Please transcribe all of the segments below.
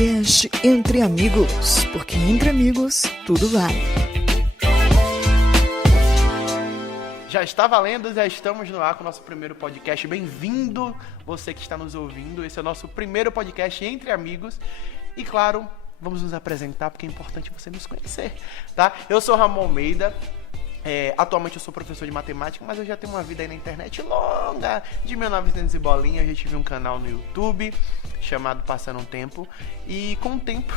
podcast Entre Amigos, porque entre amigos tudo vale. Já está valendo, já estamos no ar com o nosso primeiro podcast. Bem-vindo, você que está nos ouvindo. Esse é o nosso primeiro podcast Entre Amigos. E claro, vamos nos apresentar, porque é importante você nos conhecer, tá? Eu sou Ramon Almeida. Atualmente eu sou professor de matemática, mas eu já tenho uma vida aí na internet longa, de 1900 e bolinha. Eu já tive um canal no YouTube chamado Passando um Tempo, e com o tempo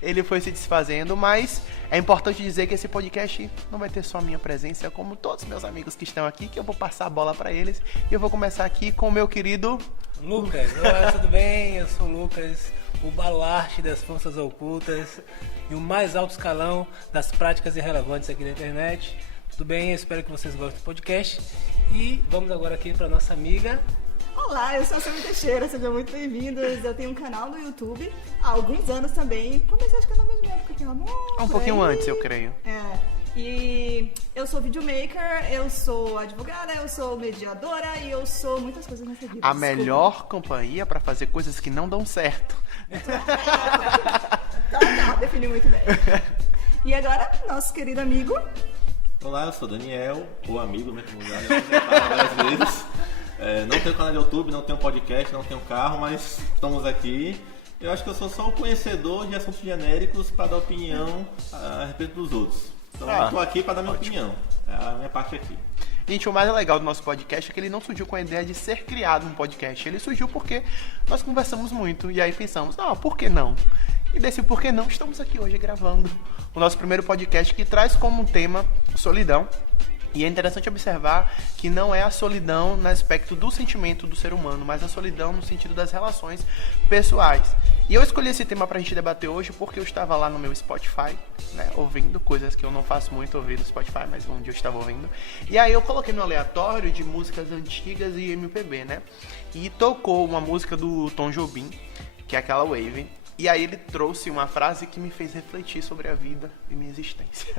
ele foi se desfazendo, mas é importante dizer que esse podcast não vai ter só a minha presença, como todos os meus amigos que estão aqui, que eu vou passar a bola para eles, e eu vou começar aqui com o meu querido Lucas. Olá, tudo bem? Eu sou o Lucas, o baluarte das forças ocultas e o mais alto escalão das práticas irrelevantes aqui na internet. Tudo bem? Eu espero que vocês gostem do podcast. E vamos agora aqui para nossa amiga. Olá, eu sou a Samia Teixeira, sejam muito bem-vindos. Eu tenho um canal no YouTube há alguns anos também. Comecei acho que na mesma época que o Ramon. Um pouquinho antes, eu creio. E eu sou videomaker, eu sou advogada, eu sou mediadora e eu sou muitas coisas nessa vida. A melhor companhia para fazer coisas que não dão certo. Tá, defini muito bem. E agora, nosso querido amigo. Olá, eu sou Daniel, o amigo, né? Como já várias vezes. Não tenho canal no YouTube, não tenho podcast, não tenho carro, mas estamos aqui. Eu acho que eu sou só o conhecedor de assuntos genéricos para dar opinião a respeito dos outros. Então eu estou aqui para dar minha opinião. É a minha parte aqui. Gente, o mais legal do nosso podcast é que ele não surgiu com a ideia de ser criado um podcast. Ele surgiu porque nós conversamos muito e aí pensamos, por que não? E desse por que não, estamos aqui hoje gravando o nosso primeiro podcast, que traz como tema solidão. E é interessante observar que não é a solidão no aspecto do sentimento do ser humano, mas a solidão no sentido das relações pessoais. E eu escolhi esse tema pra gente debater hoje porque eu estava lá no meu Spotify, né, ouvindo coisas que eu não faço muito ouvir no Spotify, mas um dia eu estava ouvindo. E aí eu coloquei no aleatório de músicas antigas e MPB, né? E tocou uma música do Tom Jobim, que é aquela Wave. E aí ele trouxe uma frase que me fez refletir sobre a vida e minha existência.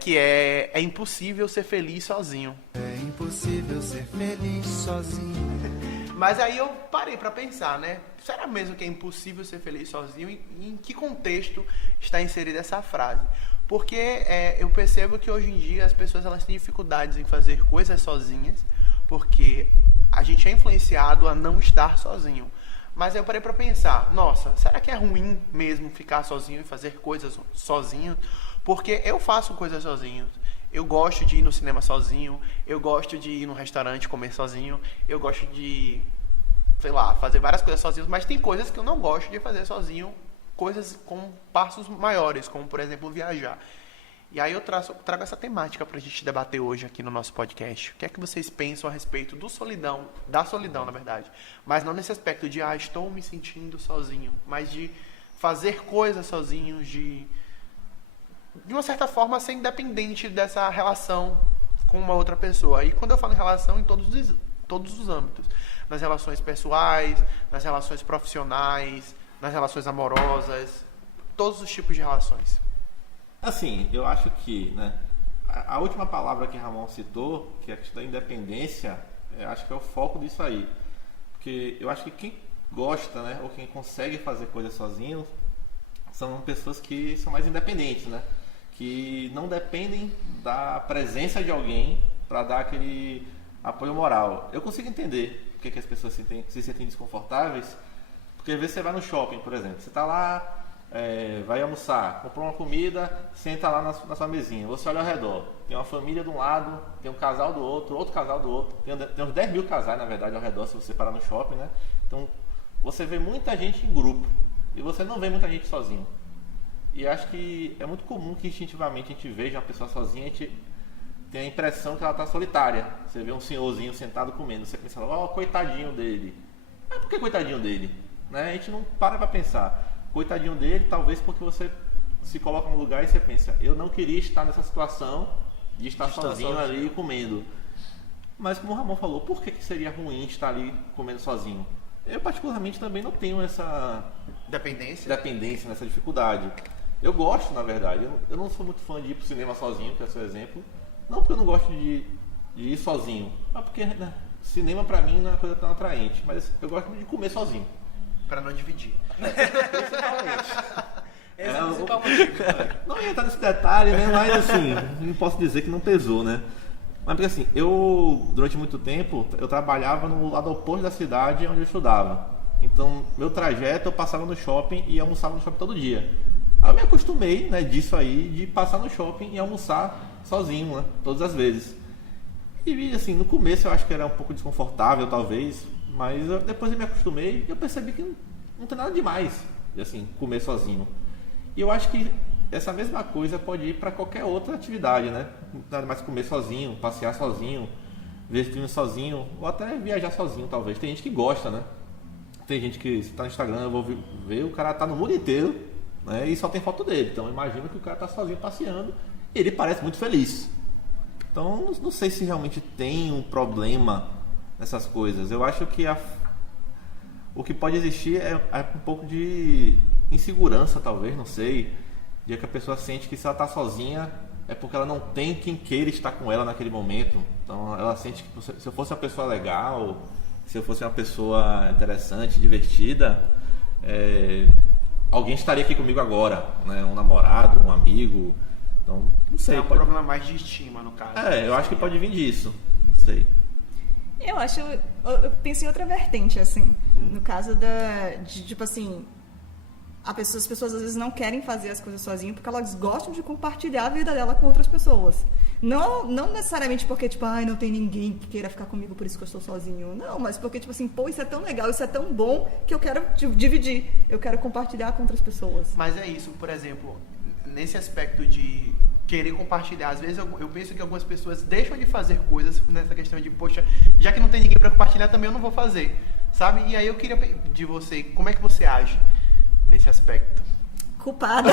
Que é impossível ser feliz sozinho. É impossível ser feliz sozinho. Mas aí eu parei pra pensar, né? Será mesmo que é impossível ser feliz sozinho? E em que contexto está inserida essa frase? Porque eu percebo que hoje em dia as pessoas elas têm dificuldades em fazer coisas sozinhas, porque a gente é influenciado a não estar sozinho. Mas aí eu parei pra pensar, nossa, será que é ruim mesmo ficar sozinho e fazer coisas sozinho? Porque eu faço coisas sozinho. Eu gosto de ir no cinema sozinho, eu gosto de ir no restaurante comer sozinho, eu gosto de, fazer várias coisas sozinho, mas tem coisas que eu não gosto de fazer sozinho, coisas com passos maiores, como por exemplo viajar. E aí eu trago essa temática pra gente debater hoje aqui no nosso podcast. O que é que vocês pensam a respeito da solidão, na verdade? Mas não nesse aspecto de, estou me sentindo sozinho, mas de fazer coisas sozinho, de uma certa forma ser independente dessa relação com uma outra pessoa. E quando eu falo em relação, em todos os âmbitos. Nas relações pessoais, nas relações profissionais, nas relações amorosas, todos os tipos de relações. Assim, eu acho que, né, a última palavra que Ramon citou, que é a questão da independência, eu acho que é o foco disso aí. Porque eu acho que quem gosta, né, ou quem consegue fazer coisas sozinho, são pessoas que são mais independentes, né? Que não dependem da presença de alguém para dar aquele apoio moral. Eu consigo entender porque que as pessoas se sentem desconfortáveis, porque às vezes você vai no shopping, por exemplo, você está lá, vai almoçar, comprou uma comida, senta lá na sua mesinha, você olha ao redor, tem uma família de um lado, tem um casal do outro, outro casal do outro, tem uns 10 mil casais, na verdade, ao redor, se você parar no shopping, né? Então, você vê muita gente em grupo, e você não vê muita gente sozinho. E acho que é muito comum que instintivamente a gente veja uma pessoa sozinha, a gente tem a impressão que ela está solitária. Você vê um senhorzinho sentado comendo, você pensa, coitadinho dele. Mas por que coitadinho dele? Né? A gente não para pensar. Coitadinho dele, talvez porque você se coloca no lugar e você pensa, eu não queria estar nessa situação de estar sozinho ali comendo. Mas como o Ramon falou, por que seria ruim estar ali comendo sozinho? Eu particularmente também não tenho essa dependência nessa dificuldade. Eu gosto, na verdade, eu não sou muito fã de ir pro cinema sozinho, que é o seu exemplo. Não porque eu não gosto de ir sozinho, mas porque, né, cinema pra mim não é uma coisa tão atraente. Mas eu gosto de comer sozinho. Pra não dividir. Esse é o principal motivo. Não ia entrar nesse detalhe, né? Mas assim, não posso dizer que não pesou, né? Mas porque assim, eu durante muito tempo eu trabalhava no lado oposto da cidade onde eu estudava. Então, meu trajeto eu passava no shopping e almoçava no shopping todo dia. Aí eu me acostumei, né, disso aí, de passar no shopping e almoçar sozinho, né? Todas as vezes. E assim, no começo eu acho que era um pouco desconfortável, talvez, mas depois eu me acostumei e eu percebi que não tem nada demais, assim, comer sozinho. E eu acho que essa mesma coisa pode ir para qualquer outra atividade, né? Nada mais comer sozinho, passear sozinho, ver filme sozinho, ou até viajar sozinho, talvez. Tem gente que gosta, né? Tem gente que, se tá no Instagram, eu vou ver, o cara tá no mundo inteiro, né? E só tem foto dele. Então eu imagino que o cara tá sozinho passeando e ele parece muito feliz. Então não sei se realmente tem um problema nessas coisas. Eu acho que o que pode existir é um pouco de insegurança, talvez, não sei. De que a pessoa sente que se ela está sozinha é porque ela não tem quem queira estar com ela naquele momento. Então ela sente que se eu fosse uma pessoa legal, se eu fosse uma pessoa interessante, divertida, alguém estaria aqui comigo agora, né? Um namorado, um amigo. Então, não sei. É um problema mais de estima, no caso. Eu acho que pode vir disso. Não sei. Eu penso em outra vertente, assim. No caso de tipo assim, as pessoas às vezes não querem fazer as coisas sozinhas porque elas gostam de compartilhar a vida dela com outras pessoas. Não necessariamente porque, tipo, não tem ninguém que queira ficar comigo, por isso que eu estou sozinho. Não, mas porque, tipo assim, isso é tão legal, isso é tão bom que eu quero dividir. Eu quero compartilhar com outras pessoas. Mas é isso, por exemplo, nesse aspecto de querer compartilhar, às vezes eu penso que algumas pessoas deixam de fazer coisas nessa questão de, poxa, já que não tem ninguém para compartilhar, também eu não vou fazer, sabe? E aí eu queria de você, como é que você age nesse aspecto? Culpada.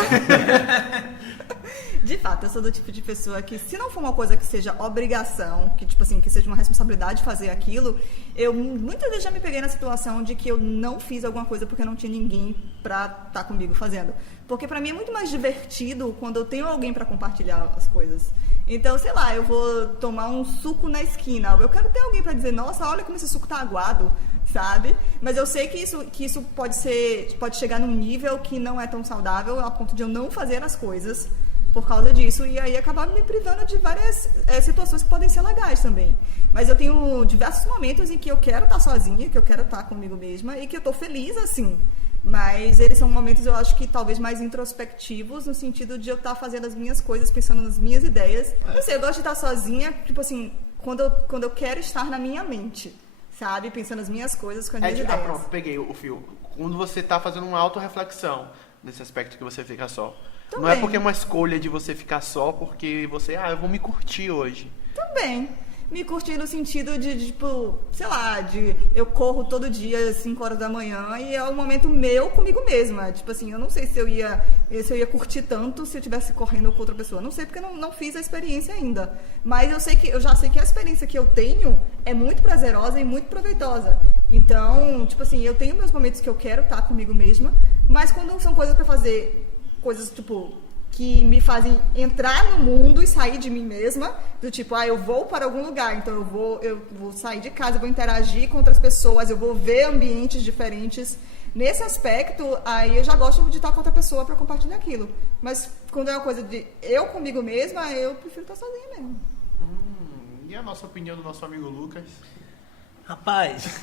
De fato, eu sou do tipo de pessoa que, se não for uma coisa que seja obrigação, que tipo assim, que seja uma responsabilidade fazer aquilo, eu muitas vezes já me peguei na situação de que eu não fiz alguma coisa porque não tinha ninguém pra estar comigo fazendo. Porque pra mim é muito mais divertido quando eu tenho alguém pra compartilhar as coisas. Então, sei lá, eu vou tomar um suco na esquina, eu quero ter alguém pra dizer, nossa, olha como esse suco tá aguado, sabe? Mas eu sei que isso pode chegar num nível que não é tão saudável a ponto de eu não fazer as coisas por causa disso, e aí acabar me privando de várias situações que podem ser legais também. Mas eu tenho diversos momentos em que eu quero estar sozinha, que eu quero estar comigo mesma e que eu tô feliz assim. Mas eles são momentos, eu acho que talvez mais introspectivos, no sentido de eu estar fazendo as minhas coisas, pensando nas minhas ideias. Eu sei, eu gosto de estar sozinha, tipo assim, quando eu quero estar na minha mente, sabe? Pensando as minhas coisas com as minhas ideias. Pronto, peguei o fio. Quando você tá fazendo uma autorreflexão nesse aspecto que você fica só. Também. Não é porque é uma escolha de você ficar só, porque você, eu vou me curtir hoje. Também. Me curtir no sentido de, tipo, sei lá, eu corro todo dia às 5 horas da manhã e é um momento meu comigo mesma. Tipo assim, eu não sei se eu ia curtir tanto se eu estivesse correndo com outra pessoa. Não sei porque eu não fiz a experiência ainda. Mas eu já sei que a experiência que eu tenho é muito prazerosa e muito proveitosa. Então, tipo assim, eu tenho meus momentos que eu quero estar comigo mesma, mas quando são coisas pra fazer, coisas, tipo, que me fazem entrar no mundo e sair de mim mesma, do tipo, eu vou para algum lugar, então eu vou sair de casa, eu vou interagir com outras pessoas, eu vou ver ambientes diferentes. Nesse aspecto, aí eu já gosto de estar com outra pessoa para compartilhar aquilo. Mas quando é uma coisa de eu comigo mesma, eu prefiro estar sozinha mesmo. E a nossa opinião do nosso amigo Lucas? Rapaz,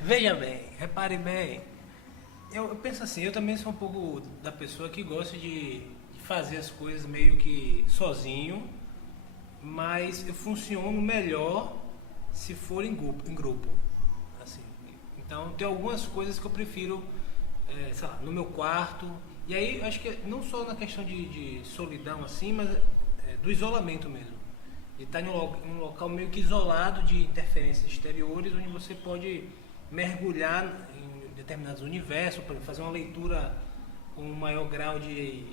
veja bem, repare bem. Eu penso assim, eu também sou um pouco da pessoa que gosta de fazer as coisas meio que sozinho, mas eu funciono melhor se for em grupo, assim. Então tem algumas coisas que eu prefiro, sei lá, no meu quarto. E aí eu acho que não só na questão de solidão assim, mas do isolamento mesmo. De estar em um local meio que isolado de interferências exteriores, onde você pode mergulhar em determinados universos, para fazer uma leitura com um maior grau de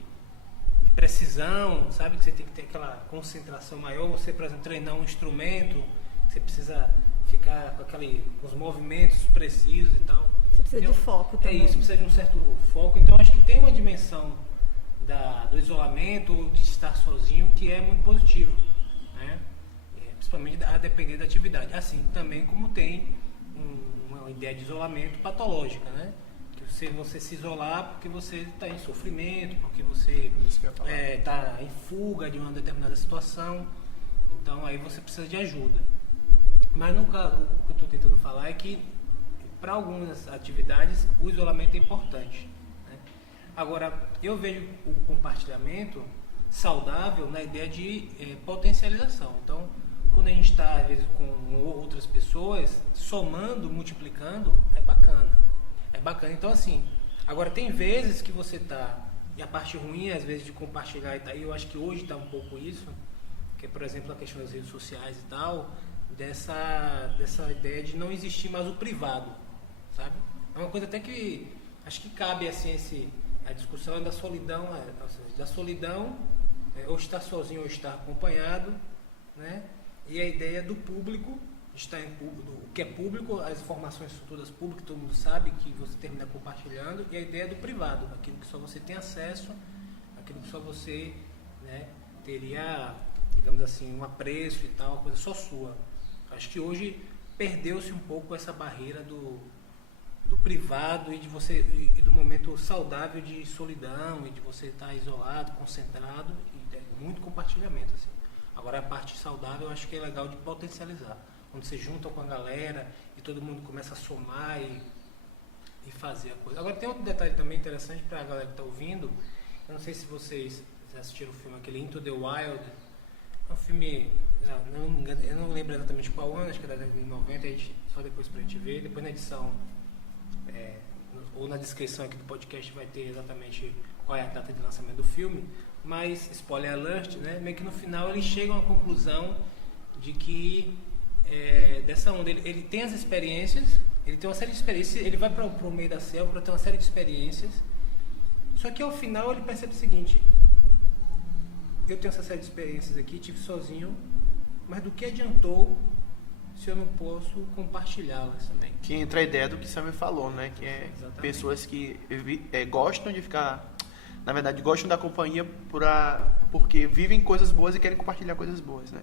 precisão, sabe? Que você tem que ter aquela concentração maior. Você, por exemplo, treinar um instrumento, você precisa ficar com os movimentos precisos e tal. Você precisa de foco também. Isso, precisa de um certo foco. Então, acho que tem uma dimensão do isolamento ou de estar sozinho que é muito positivo, né? Principalmente a depender da atividade. Assim também como tem uma ideia de isolamento patológica, né? Que você se isolar porque você está em sofrimento, porque você está em fuga de uma determinada situação. Então aí você precisa de ajuda. Mas no caso, o que eu estou tentando falar é que para algumas atividades o isolamento é importante, né? Agora, eu vejo o compartilhamento saudável na ideia de potencialização. Então, quando a gente está, às vezes, com outras pessoas, somando, multiplicando, é bacana. É bacana. Então, assim, agora tem vezes que você está, e a parte ruim, às vezes, de compartilhar e tal, e eu acho que hoje está um pouco isso, que é, por exemplo, a questão das redes sociais e tal, dessa ideia de não existir mais o privado, sabe? É uma coisa até que acho que cabe assim a discussão é da solidão, ou estar sozinho ou estar acompanhado, né? E a ideia do público, estar em público, o que é público, as informações são todas públicas, todo mundo sabe que você termina compartilhando, e a ideia do privado, aquilo que só você tem acesso, aquilo que só você, né, teria, digamos assim, um apreço e tal, uma coisa só sua. Acho que hoje perdeu-se um pouco essa barreira do privado e do momento saudável de solidão e de você estar isolado, concentrado, e muito compartilhamento, assim. Agora a parte saudável eu acho que é legal de potencializar, quando você junta com a galera e todo mundo começa a somar e fazer a coisa. Agora tem outro detalhe também interessante para a galera que está ouvindo, eu não sei se vocês já assistiram o filme, aquele Into the Wild. É um filme, eu não lembro exatamente qual ano, acho que era da década de 90, só depois pra gente ver, depois na edição, ou na descrição aqui do podcast vai ter exatamente qual é a data de lançamento do filme, mas, spoiler alert, né, meio que no final eles chegam à conclusão de que dessa onda, ele tem as experiências, ele tem uma série de experiências, ele vai para o meio da selva para ter uma série de experiências, só que ao final ele percebe o seguinte: eu tenho essa série de experiências aqui, tive sozinho, mas do que adiantou se eu não posso compartilhá-las também? Que entra a ideia do que você me falou, né? Que é Exatamente. Pessoas que gostam de ficar, na verdade, gostam da companhia porque vivem coisas boas e querem compartilhar coisas boas, né?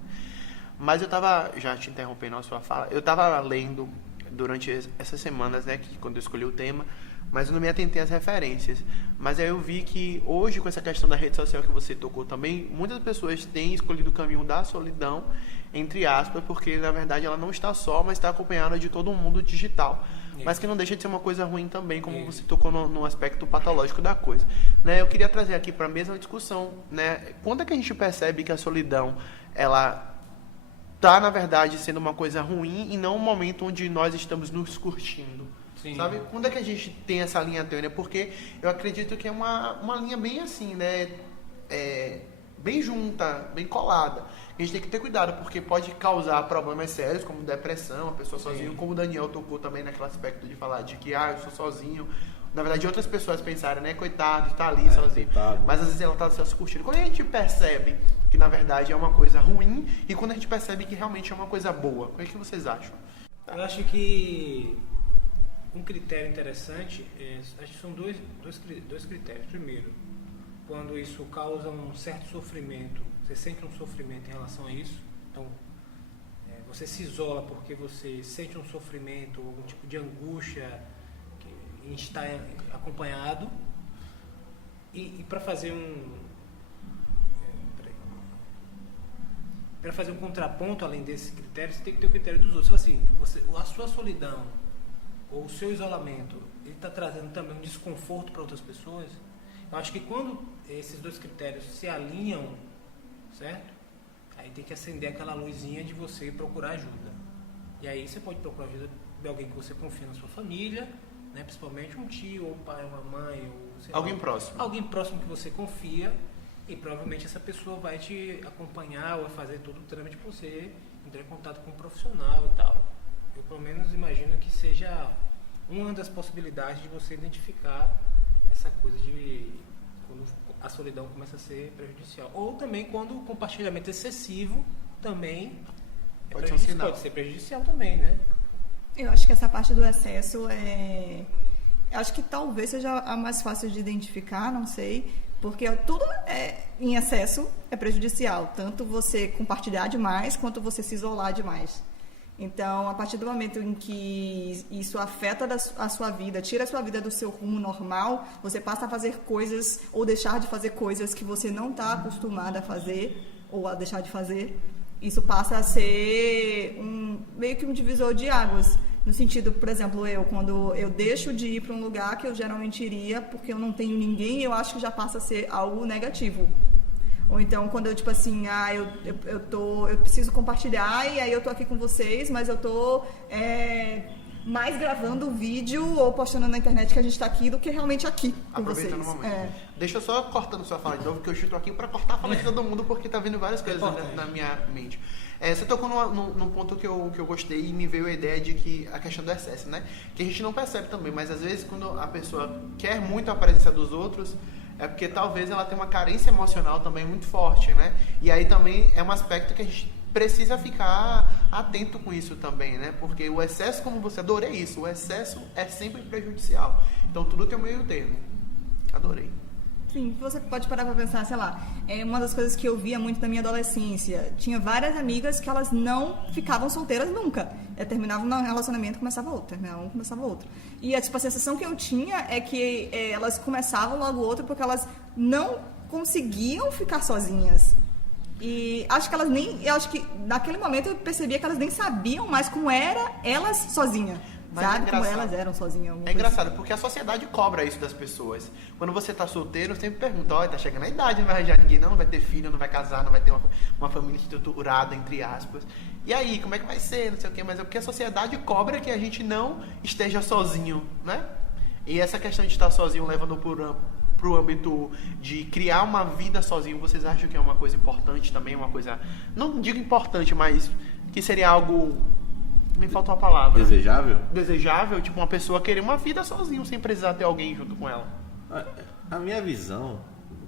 Mas eu tava, já te interrompendo a sua fala, eu tava lendo durante essas semanas, né, que quando eu escolhi o tema, mas eu não me atentei às referências. Mas aí eu vi que hoje, com essa questão da rede social que você tocou também, muitas pessoas têm escolhido o caminho da solidão, entre aspas, porque na verdade ela não está só, mas está acompanhada de todo um mundo digital. Mas que não deixa de ser uma coisa ruim também, como você tocou no aspecto patológico da coisa. Né, eu queria trazer aqui para a mesma discussão, né, quando é que a gente percebe que a solidão, ela está, na verdade, sendo uma coisa ruim e não um momento onde nós estamos nos curtindo? Sim. Sabe? Quando é que a gente tem essa linha tênue? Porque eu acredito que é uma linha bem assim, né? Bem junta, bem colada. A gente tem que ter cuidado, porque pode causar problemas sérios, como depressão, a pessoa sozinha, como o Daniel tocou também naquele aspecto de falar de que, eu sou sozinho. Na verdade, outras pessoas pensarem, né? Coitado, está ali sozinho. Coitado. Mas às vezes ela está se curtindo. Quando a gente percebe que, na verdade, é uma coisa ruim e quando a gente percebe que realmente é uma coisa boa, o que é que vocês acham? Eu acho que um critério interessante, acho que são dois critérios. Primeiro, quando isso causa um certo sofrimento, você sente um sofrimento em relação a isso, então você se isola porque você sente um sofrimento, algum tipo de angústia em estar acompanhado, e para fazer um contraponto além desse critério, você tem que ter o critério dos outros. Então, assim, a sua solidão ou o seu isolamento, ele está trazendo também um desconforto para outras pessoas. Eu acho que quando esses dois critérios se alinham, certo? Aí tem que acender aquela luzinha de você procurar ajuda. E aí você pode procurar ajuda de alguém que você confia na sua família, né? Principalmente um tio, ou um pai, uma mãe, ou sei lá, Alguém próximo. Alguém próximo que você confia, e provavelmente essa pessoa vai te acompanhar ou vai fazer todo o trâmite para você entrar em contato com um profissional e tal. Eu pelo menos imagino que seja uma das possibilidades de você identificar essa coisa de quando a solidão começa a ser prejudicial. Ou também quando o compartilhamento excessivo também Pode ser um sinal. pode ser prejudicial também, né? Eu acho que essa parte do excesso eu acho que talvez seja a mais fácil de identificar, não sei, porque tudo em excesso é prejudicial, tanto você compartilhar demais quanto você se isolar demais. Então, a partir do momento em que isso afeta a sua vida, tira a sua vida do seu rumo normal, você passa a fazer coisas ou deixar de fazer coisas que você não está acostumado a fazer ou a deixar de fazer. Isso passa a ser meio que um divisor de águas. No sentido, por exemplo, quando eu deixo de ir para um lugar que eu geralmente iria porque eu não tenho ninguém, eu acho que já passa a ser algo negativo. Ou então, quando eu, tipo assim, eu preciso compartilhar e aí eu tô aqui com vocês, mas eu tô mais gravando vídeo ou postando na internet que a gente tá aqui do que realmente aqui com vocês. Aproveitando o momento. Deixa eu só cortando sua fala de novo, que eu chuto aqui pra cortar a fala de todo mundo, porque tá vindo várias coisas na minha mente. Você tocou num ponto que eu gostei e me veio a ideia de que a questão do excesso, né? Que a gente não percebe também, mas às vezes quando a pessoa quer muito a presença dos outros, é porque talvez ela tenha uma carência emocional também muito forte, né? E aí também é um aspecto que a gente precisa ficar atento com isso também, né? Porque o excesso, como você adorei isso, o excesso é sempre prejudicial. Então tudo tem o meio termo. Adorei. Sim, você pode parar pra pensar, sei lá, uma das coisas que eu via muito na minha adolescência, tinha várias amigas que elas não ficavam solteiras nunca. Terminavam um relacionamento, começava outro, terminava um, começava outro. E tipo, a sensação que eu tinha é que elas começavam logo outro porque elas não conseguiam ficar sozinhas. E acho que naquele momento eu percebia que elas nem sabiam mais como era elas sozinhas. Mas sabe como elas eram sozinhas. É engraçado, porque a sociedade cobra isso das pessoas. Quando você tá solteiro, sempre pergunta, tá chegando a idade, não vai arranjar ninguém, não vai ter filho, não vai casar, não vai ter uma família estruturada, entre aspas. E aí, como é que vai ser, não sei o quê, mas é porque a sociedade cobra que a gente não esteja sozinho, né? E essa questão de estar sozinho, levando pro âmbito de criar uma vida sozinho, vocês acham que é uma coisa importante também, uma coisa, não digo importante, mas que seria algo... Me falta uma palavra. Desejável? Desejável, tipo uma pessoa querer uma vida sozinho, sem precisar ter alguém junto com ela. A minha visão,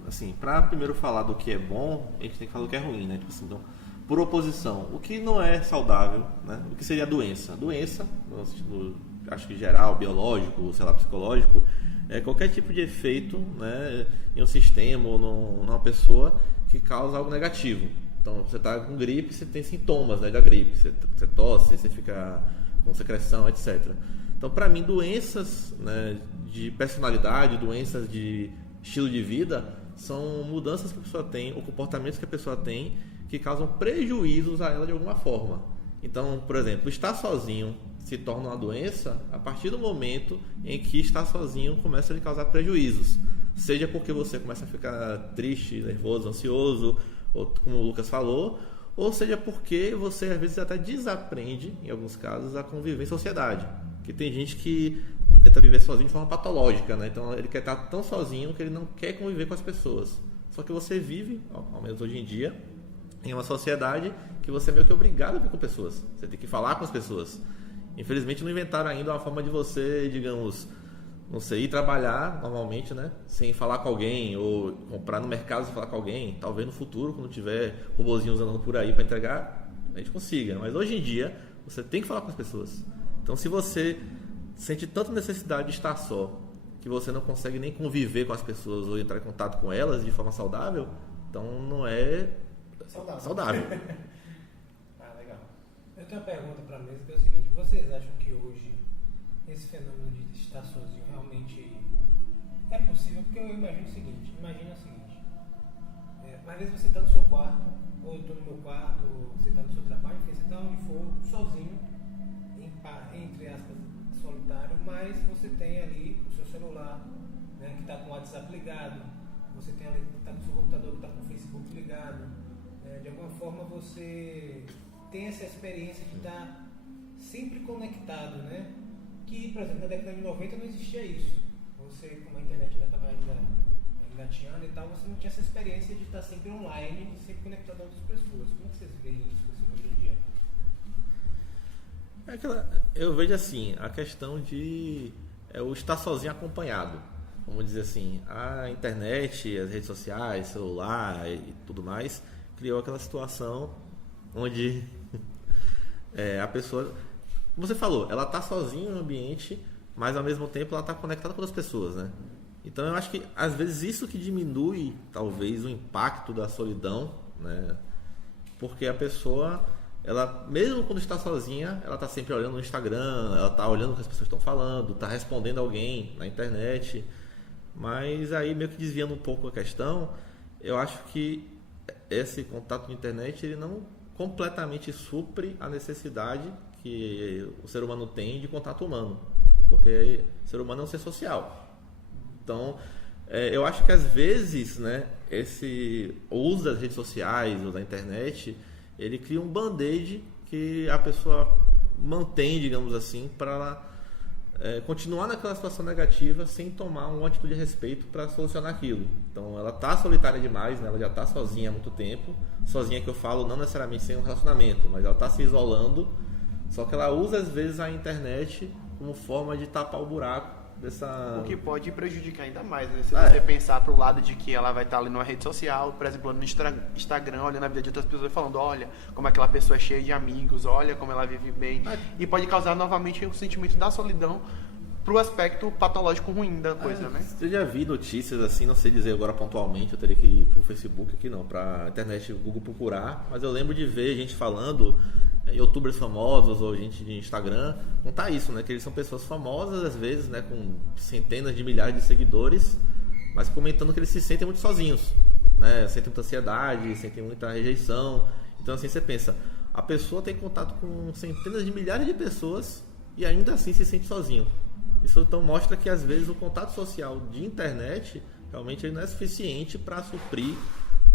assim, pra primeiro falar do que é bom, a gente tem que falar do que é ruim, né? Tipo assim, então, por oposição, o que não é saudável, né? O que seria a doença? Doença, no sentido, acho que geral, biológico, sei lá, psicológico, é qualquer tipo de efeito, né, em um sistema ou numa pessoa que causa algo negativo. Então, você está com gripe, você tem sintomas, né, da gripe. Você tosse, você fica com secreção, etc. Então, para mim, doenças, né, de personalidade, doenças de estilo de vida, são mudanças que a pessoa tem, ou comportamentos que a pessoa tem, que causam prejuízos a ela de alguma forma. Então, por exemplo, estar sozinho se torna uma doença a partir do momento em que estar sozinho começa a lhe causar prejuízos. Seja porque você começa a ficar triste, nervoso, ansioso, ou como o Lucas falou, ou seja porque você às vezes até desaprende, em alguns casos, a conviver em sociedade. Porque tem gente que tenta viver sozinho de forma patológica, né? Então ele quer estar tão sozinho que ele não quer conviver com as pessoas. Só que você vive, ao menos hoje em dia, em uma sociedade que você é meio que obrigado a viver com pessoas. Você tem que falar com as pessoas. Infelizmente não inventaram ainda uma forma de você, digamos, não sei, ir trabalhar normalmente, né? Sem falar com alguém, ou comprar no mercado sem falar com alguém. Talvez no futuro, quando tiver robozinhos andando por aí para entregar, a gente consiga. Mas hoje em dia, você tem que falar com as pessoas. Então, se você sente tanta necessidade de estar só, que você não consegue nem conviver com as pessoas ou entrar em contato com elas de forma saudável, então não é saudável. Legal. Eu tenho uma pergunta para a mesa que é o seguinte: vocês acham que hoje esse fenômeno de estar sozinho realmente é possível? Porque eu imagino o seguinte, às vezes você está no seu quarto, ou eu estou no meu quarto, ou você está no seu trabalho, enfim, você está onde for, sozinho, entre aspas, solitário, mas você tem ali o seu celular, né, que está com o WhatsApp ligado, você tem ali que está com o seu computador, que está com o Facebook ligado, de alguma forma você tem essa experiência de estar sempre conectado, né? Que, por exemplo, na década de 90 não existia isso. Você, como a internet ainda estava engatinhando e tal, você não tinha essa experiência de estar sempre online, sempre conectado a outras pessoas. Como é que vocês veem isso hoje em dia? Eu vejo assim, a questão de o estar sozinho acompanhado. Vamos dizer assim, a internet, as redes sociais, celular e tudo mais, criou aquela situação onde a pessoa... Você falou, ela está sozinha no ambiente, mas ao mesmo tempo ela está conectada com outras pessoas, né? Então eu acho que às vezes isso que diminui talvez o impacto da solidão, né? Porque a pessoa ela, mesmo quando está sozinha, ela está sempre olhando no Instagram, ela está olhando o que as pessoas estão falando, está respondendo alguém na internet. Mas aí, meio que desviando um pouco a questão, eu acho que esse contato de internet ele não completamente supre a necessidade que o ser humano tem de contato humano, porque o ser humano é um ser social. Então, eu acho que às vezes, né, o uso das redes sociais ou da internet, ele cria um band-aid que a pessoa mantém, digamos assim, para ela continuar naquela situação negativa sem tomar uma atitude de respeito para solucionar aquilo. Então ela está solitária demais, né? Ela já está sozinha há muito tempo. Sozinha que eu falo não necessariamente sem um relacionamento, mas ela está se isolando. Só que ela usa às vezes a internet como forma de tapar o buraco dessa... O que pode prejudicar ainda mais, né? Se você pensar pro lado de que ela vai estar ali numa rede social, por exemplo, no Instagram, olhando a vida de outras pessoas e falando, olha como aquela pessoa é cheia de amigos, olha como ela vive bem. E pode causar novamente o sentimento da solidão pro aspecto patológico ruim da coisa, né? Eu já vi notícias assim, não sei dizer agora pontualmente, eu teria que ir pro Facebook aqui não, pra internet, Google procurar, mas eu lembro de ver gente falando, youtubers famosos ou gente de Instagram, contar isso, né? Que eles são pessoas famosas às vezes, né? Com centenas de milhares de seguidores, mas comentando que eles se sentem muito sozinhos, né? Sentem muita ansiedade, sentem muita rejeição. Então assim, você pensa, a pessoa tem contato com centenas de milhares de pessoas e ainda assim se sente sozinho. Isso então mostra que às vezes o contato social de internet realmente ele não é suficiente para suprir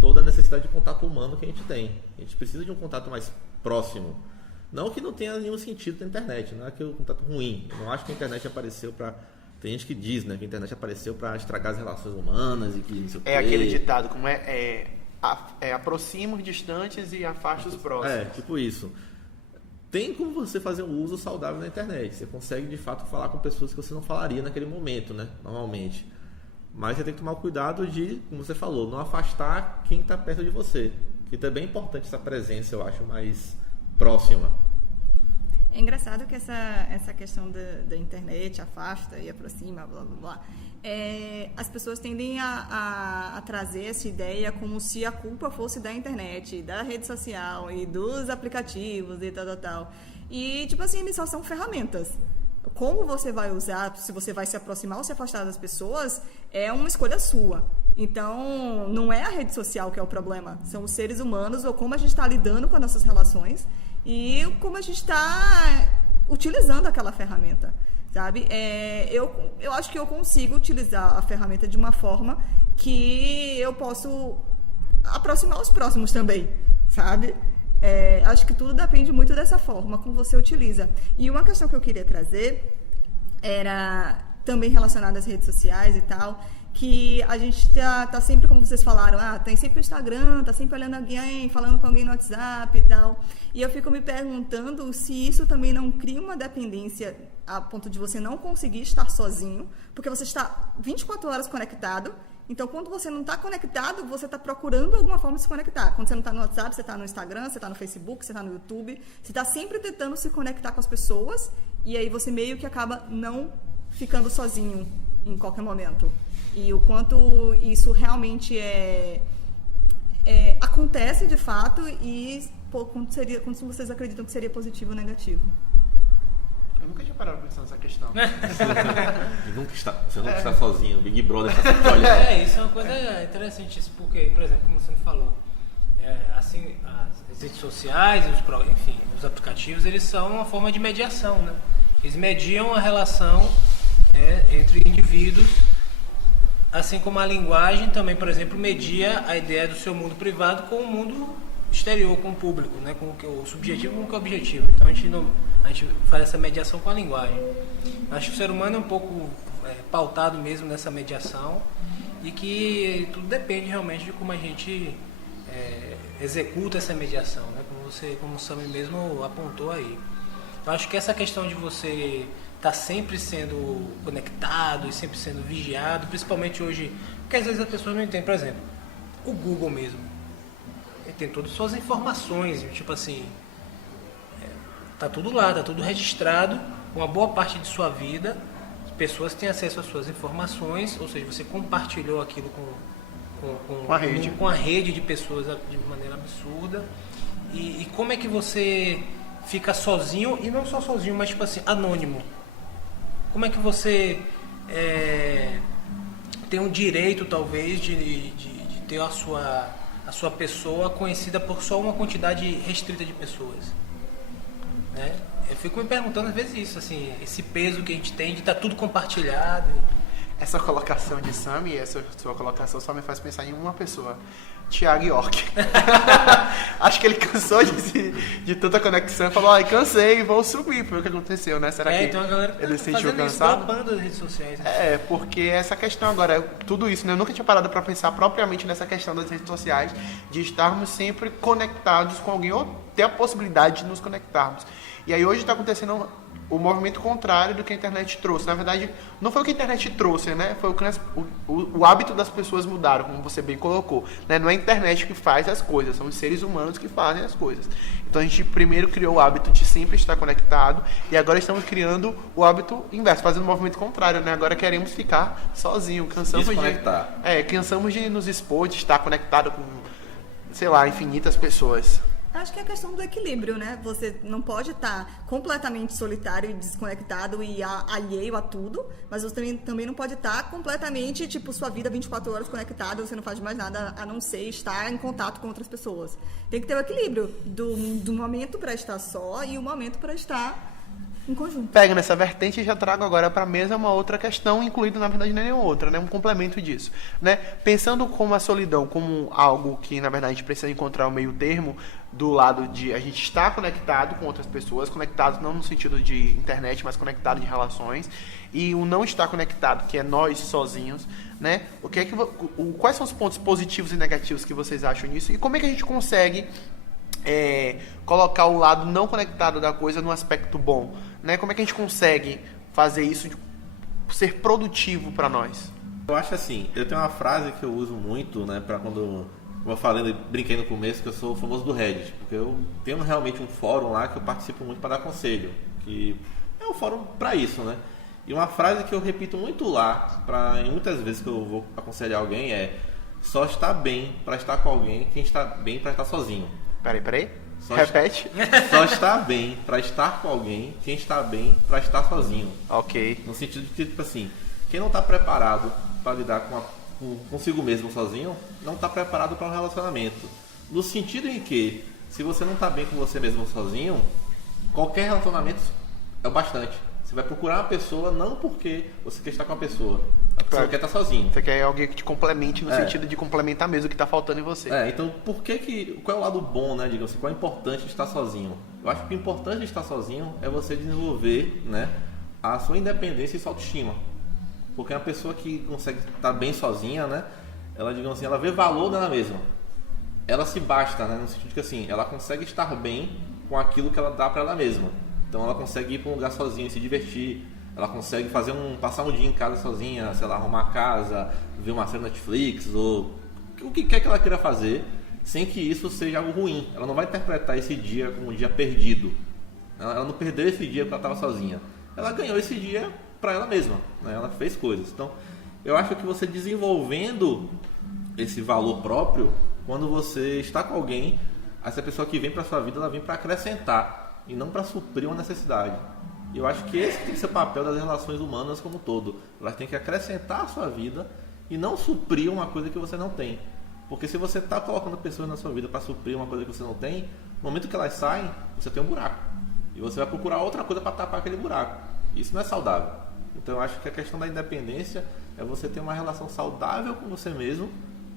toda a necessidade de contato humano que a gente tem. A gente precisa de um contato mais próximo. Não que não tenha nenhum sentido na internet, não é que o contato ruim. Eu não acho que a internet apareceu para... Tem gente que diz, né, que a internet apareceu para estragar as relações humanas e que não sei o quê. Aquele ditado, como aproxima os distantes e afasta os próximos. Tipo isso. Tem como você fazer um uso saudável da internet. Você consegue, de fato, falar com pessoas que você não falaria naquele momento, né? Normalmente. Mas você tem que tomar cuidado de, como você falou, não afastar quem está perto de você. Que também é importante essa presença, eu acho, mais próxima. É engraçado que essa questão da internet afasta e aproxima, blá, blá, blá. As pessoas tendem a trazer essa ideia como se a culpa fosse da internet, da rede social e dos aplicativos e tal. E, tipo assim, eles só são ferramentas. Como você vai usar, se você vai se aproximar ou se afastar das pessoas, é uma escolha sua. Então, não é a rede social que é o problema. São os seres humanos ou como a gente está lidando com as nossas relações e como a gente está utilizando aquela ferramenta. Sabe? Eu acho que eu consigo utilizar a ferramenta de uma forma que eu posso aproximar os próximos também, sabe? Acho que tudo depende muito dessa forma como você utiliza. E uma questão que eu queria trazer era também relacionada às redes sociais e tal, que a gente tá sempre, como vocês falaram, tem sempre o Instagram, tá sempre olhando alguém, falando com alguém no WhatsApp e tal. E eu fico me perguntando se isso também não cria uma dependência a ponto de você não conseguir estar sozinho, porque você está 24 horas conectado. Então, quando você não está conectado, você está procurando alguma forma de se conectar. Quando você não está no WhatsApp, você está no Instagram, você está no Facebook, você está no YouTube. Você está sempre tentando se conectar com as pessoas e aí você meio que acaba não ficando sozinho em qualquer momento. E o quanto isso realmente acontece de fato e quanto vocês acreditam que seria positivo ou negativo? Eu nunca tinha parado pra pensar nessa questão. Você nunca está sozinho, o Big Brother está sempre olhando. Isso é uma coisa interessante, isso porque, por exemplo, como você me falou, assim, as redes sociais, os aplicativos, eles são uma forma de mediação, né? Eles mediam a relação entre indivíduos, assim como a linguagem também, por exemplo, media a ideia do seu mundo privado com o mundo exterior, com o público, né? Com o subjetivo com o objetivo. Então a gente faz essa mediação com a linguagem. Acho que o ser humano é um pouco pautado mesmo nessa mediação e que tudo depende realmente de como a gente executa essa mediação, né? Como o Sami mesmo apontou aí. Eu acho que essa questão de você estar sempre sendo conectado e sempre sendo vigiado, principalmente hoje, porque às vezes as pessoas não entendem, por exemplo, o Google mesmo, ele tem todas as suas informações, tipo assim, tá tudo lá, tá tudo registrado, uma boa parte de sua vida, as pessoas têm acesso às suas informações, ou seja, você compartilhou aquilo com a rede de pessoas de maneira absurda, E como é que você fica sozinho, e não só sozinho, mas tipo assim, anônimo? Como é que você tem o direito, talvez, de ter a sua pessoa conhecida por só uma quantidade restrita de pessoas? Né? Eu fico me perguntando às vezes isso, assim, esse peso que a gente tem de estar tudo compartilhado. Essa colocação de Sami, essa sua colocação só me faz pensar em uma pessoa, Thiago York. Acho que ele cansou de tanta conexão e falou, ai, cansei, vou subir, foi o que aconteceu, né? Será que então a galera ele se sentiu fazendo isso, cansado? babando as redes sociais. Né? Porque essa questão agora, tudo isso, né? Eu nunca tinha parado para pensar propriamente nessa questão das redes sociais, de estarmos sempre conectados com alguém, ou ter a possibilidade de nos conectarmos. E aí hoje está acontecendo o movimento contrário do que a internet trouxe. Na verdade, não foi o que a internet trouxe, né? Foi o hábito das pessoas mudaram, como você bem colocou. Né? Não é a internet que faz as coisas, são os seres humanos que fazem as coisas. Então a gente primeiro criou o hábito de sempre estar conectado e agora estamos criando o hábito inverso, fazendo o movimento contrário, né? Agora queremos ficar sozinhos, cansamos de nos expor, de estar conectado com, sei lá, infinitas pessoas. Acho que é a questão do equilíbrio, né? Você não pode estar completamente solitário e desconectado e alheio a tudo, mas você também não pode estar completamente, tipo, sua vida 24 horas conectada, você não faz mais nada a não ser estar em contato com outras pessoas. Tem que ter o equilíbrio do momento para estar só e o momento para estar em conjunto. Pego nessa vertente e já trago agora para a mesa uma outra questão, incluída na verdade não é nenhuma outra, né? Um complemento disso, né? Pensando como a solidão como algo que na verdade a gente precisa encontrar um meio termo do lado de a gente estar conectado com outras pessoas, conectado não no sentido de internet, mas conectado de relações, e o não estar conectado, que é nós sozinhos, né? Quais são os pontos positivos e negativos que vocês acham nisso? E como é que a gente consegue colocar o lado não conectado da coisa no aspecto bom, né? Como é que a gente consegue fazer isso de ser produtivo para nós? Eu acho assim, eu tenho uma frase que eu uso muito, né, para quando eu falei, brinquei no começo que eu sou o famoso do Reddit, porque eu tenho realmente um fórum lá que eu participo muito para dar conselho, que é um fórum para isso, né? E uma frase que eu repito muito lá, muitas vezes que eu vou aconselhar alguém só está bem para estar com alguém quem está bem para estar sozinho. Peraí. Repete. Só está bem para estar com alguém quem está bem para estar sozinho. Ok. No sentido de que, tipo assim, quem não está preparado para lidar consigo mesmo sozinho, não está preparado para um relacionamento. No sentido em que, se você não está bem com você mesmo sozinho, qualquer relacionamento é o bastante. Você vai procurar uma pessoa não porque você quer estar com a pessoa, você quer estar sozinho. Você quer alguém que te complemente no sentido de complementar mesmo o que está faltando em você. Então, qual é o lado bom, né? Digamos assim, qual é o importante de estar sozinho? Eu acho que o importante de estar sozinho é você desenvolver, né, a sua independência e sua autoestima. Porque uma pessoa que consegue estar bem sozinha, né, ela, digamos assim, ela vê valor nela mesma. Ela se basta, né, no sentido de que assim, ela consegue estar bem com aquilo que ela dá para ela mesma. Então ela consegue ir para um lugar sozinha, se divertir. Ela consegue passar um dia em casa sozinha, sei lá, arrumar a casa, ver uma série Netflix, ou o que quer que ela queira fazer, sem que isso seja algo ruim. Ela não vai interpretar esse dia como um dia perdido. Ela não perdeu esse dia porque ela estava sozinha. Ela ganhou esse dia para ela mesma, né? Ela fez coisas. Então, eu acho que você desenvolvendo esse valor próprio, quando você está com alguém, essa pessoa que vem para sua vida, ela vem para acrescentar e não para suprir uma necessidade. E eu acho que esse tem que ser o papel das relações humanas como um todo. Elas têm que acrescentar a sua vida e não suprir uma coisa que você não tem. Porque se você está colocando pessoas na sua vida para suprir uma coisa que você não tem, no momento que elas saem, você tem um buraco. E você vai procurar outra coisa para tapar aquele buraco. Isso não é saudável. Então eu acho que a questão da independência é você ter uma relação saudável com você mesmo,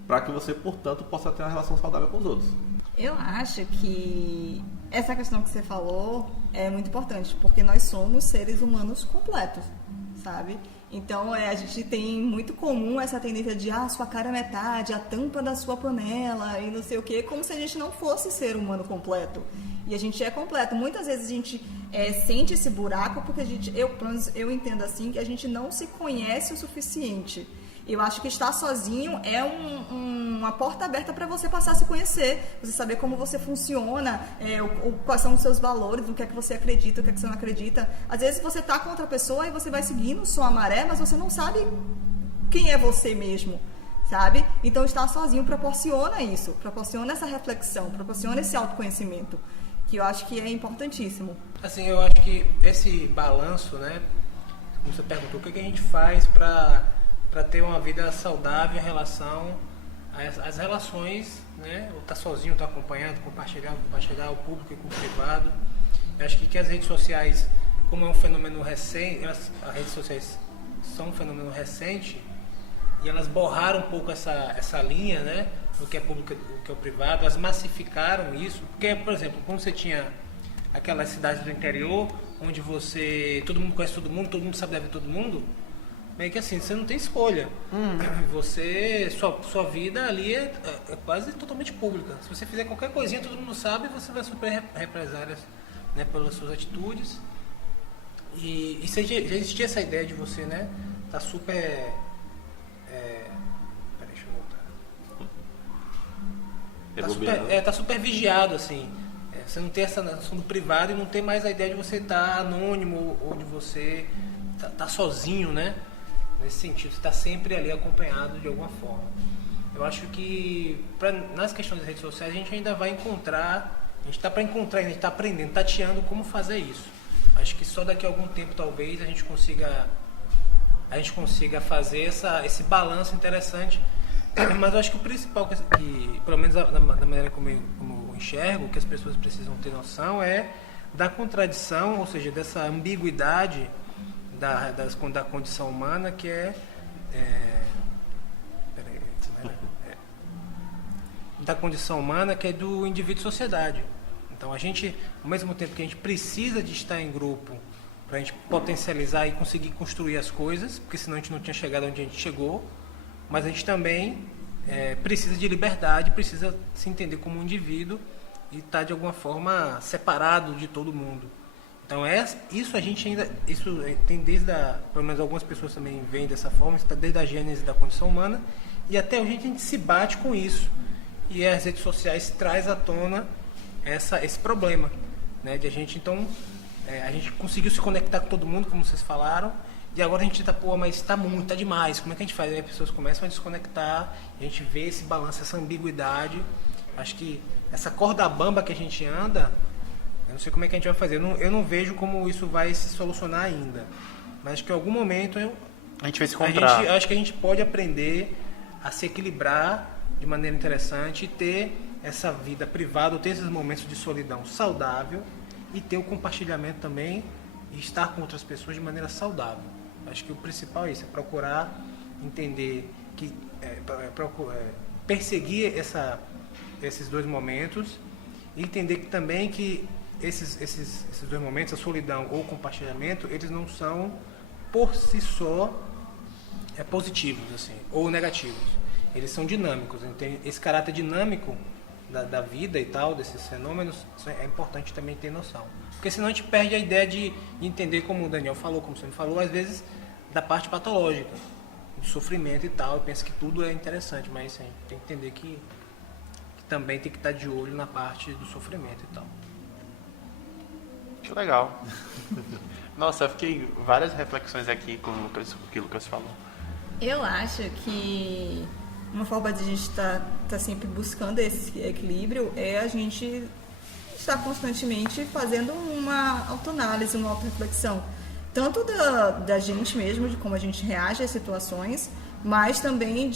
para que você, portanto, possa ter uma relação saudável com os outros. Eu acho que essa questão que você falou é muito importante, porque nós somos seres humanos completos, sabe? Então, a gente tem muito comum essa tendência de sua cara é metade, a tampa da sua panela e não sei o quê, como se a gente não fosse ser humano completo. E a gente é completo. Muitas vezes a gente sente esse buraco porque eu entendo assim, que a gente não se conhece o suficiente. Eu acho que estar sozinho é uma porta aberta para você passar a se conhecer, você saber como você funciona, quais são os seus valores, o que é que você acredita, o que é que você não acredita. Às vezes você tá com outra pessoa e você vai seguindo sua maré, mas você não sabe quem é você mesmo, sabe? Então, estar sozinho proporciona isso, proporciona essa reflexão, proporciona esse autoconhecimento, que eu acho que é importantíssimo. Assim, eu acho que esse balanço, né? Como você perguntou, o que a gente faz para ter uma vida saudável em relação às relações, né? Ou tá sozinho, tá acompanhado, compartilhar o público e com o privado. Eu acho que as redes sociais, como é um fenômeno recente, as redes sociais são um fenômeno recente, e elas borraram um pouco essa linha, né? Do que é público e do que é o privado, elas massificaram isso. Porque, por exemplo, quando você tinha aquelas cidades do interior, onde todo mundo conhece todo mundo sabe da vida de todo mundo, meio que assim, você não tem escolha. Sua vida ali é quase totalmente pública. Se você fizer qualquer coisinha, todo mundo sabe, você vai sofrer represálias, né, pelas suas atitudes. E já existia essa ideia de você, né, tá super... Peraí, deixa eu voltar. Tá super vigiado, assim. Você não tem essa noção do privado e não tem mais a ideia de você estar anônimo ou de você tá sozinho, né? Nesse sentido, você está sempre ali acompanhado de alguma forma. Eu acho que nas questões das redes sociais a gente ainda vai encontrar, a gente está para encontrar, a gente está aprendendo, tateando como fazer isso. Acho que só daqui a algum tempo talvez a gente consiga fazer esse balanço interessante. Mas eu acho que o principal, que pelo menos da maneira como eu enxergo, que as pessoas precisam ter noção é da contradição, ou seja, dessa ambiguidade da condição humana, que da condição humana, que é do indivíduo-sociedade. Então a gente, ao mesmo tempo que a gente precisa de estar em grupo para a gente potencializar e conseguir construir as coisas, porque senão a gente não tinha chegado onde a gente chegou, mas a gente também precisa de liberdade, precisa se entender como um indivíduo e estar de alguma forma separado de todo mundo. Então isso a gente ainda, isso tem pelo menos algumas pessoas também veem dessa forma, está desde a gênese da condição humana, e até hoje a gente se bate com isso. E as redes sociais traz à tona esse problema, né, de a gente, então, a gente conseguiu se conectar com todo mundo, como vocês falaram, e agora a gente mas tá demais, como é que a gente faz? Aí as pessoas começam a desconectar, a gente vê esse balanço, essa ambiguidade. Acho que essa corda bamba que a gente anda, eu não sei como é que a gente vai fazer, eu não vejo como isso vai se solucionar ainda, mas acho que em algum momento a gente vai se encontrar. Acho que a gente pode aprender a se equilibrar de maneira interessante e ter essa vida privada, ter esses momentos de solidão saudável e ter o compartilhamento também e estar com outras pessoas de maneira saudável. Acho que o principal é isso, é procurar entender que perseguir esses dois momentos e entender que também que esses dois momentos, a solidão ou o compartilhamento, eles não são por si só positivos, assim, ou negativos. Eles são dinâmicos. Então, esse caráter dinâmico da vida e tal, desses fenômenos, é importante também ter noção. Porque senão a gente perde a ideia de entender, como o Daniel falou, como você me falou, às vezes da parte patológica, do sofrimento e tal, e pensa que tudo é interessante, mas assim, a gente tem que entender que também tem que estar de olho na parte do sofrimento e tal. Que legal. Nossa, eu fiquei várias reflexões aqui com o que o Lucas falou. Eu acho que uma forma de a gente estar sempre buscando esse equilíbrio é a gente estar constantemente fazendo uma autoanálise, uma autorreflexão. Tanto da gente mesmo, de como a gente reage às situações, mas também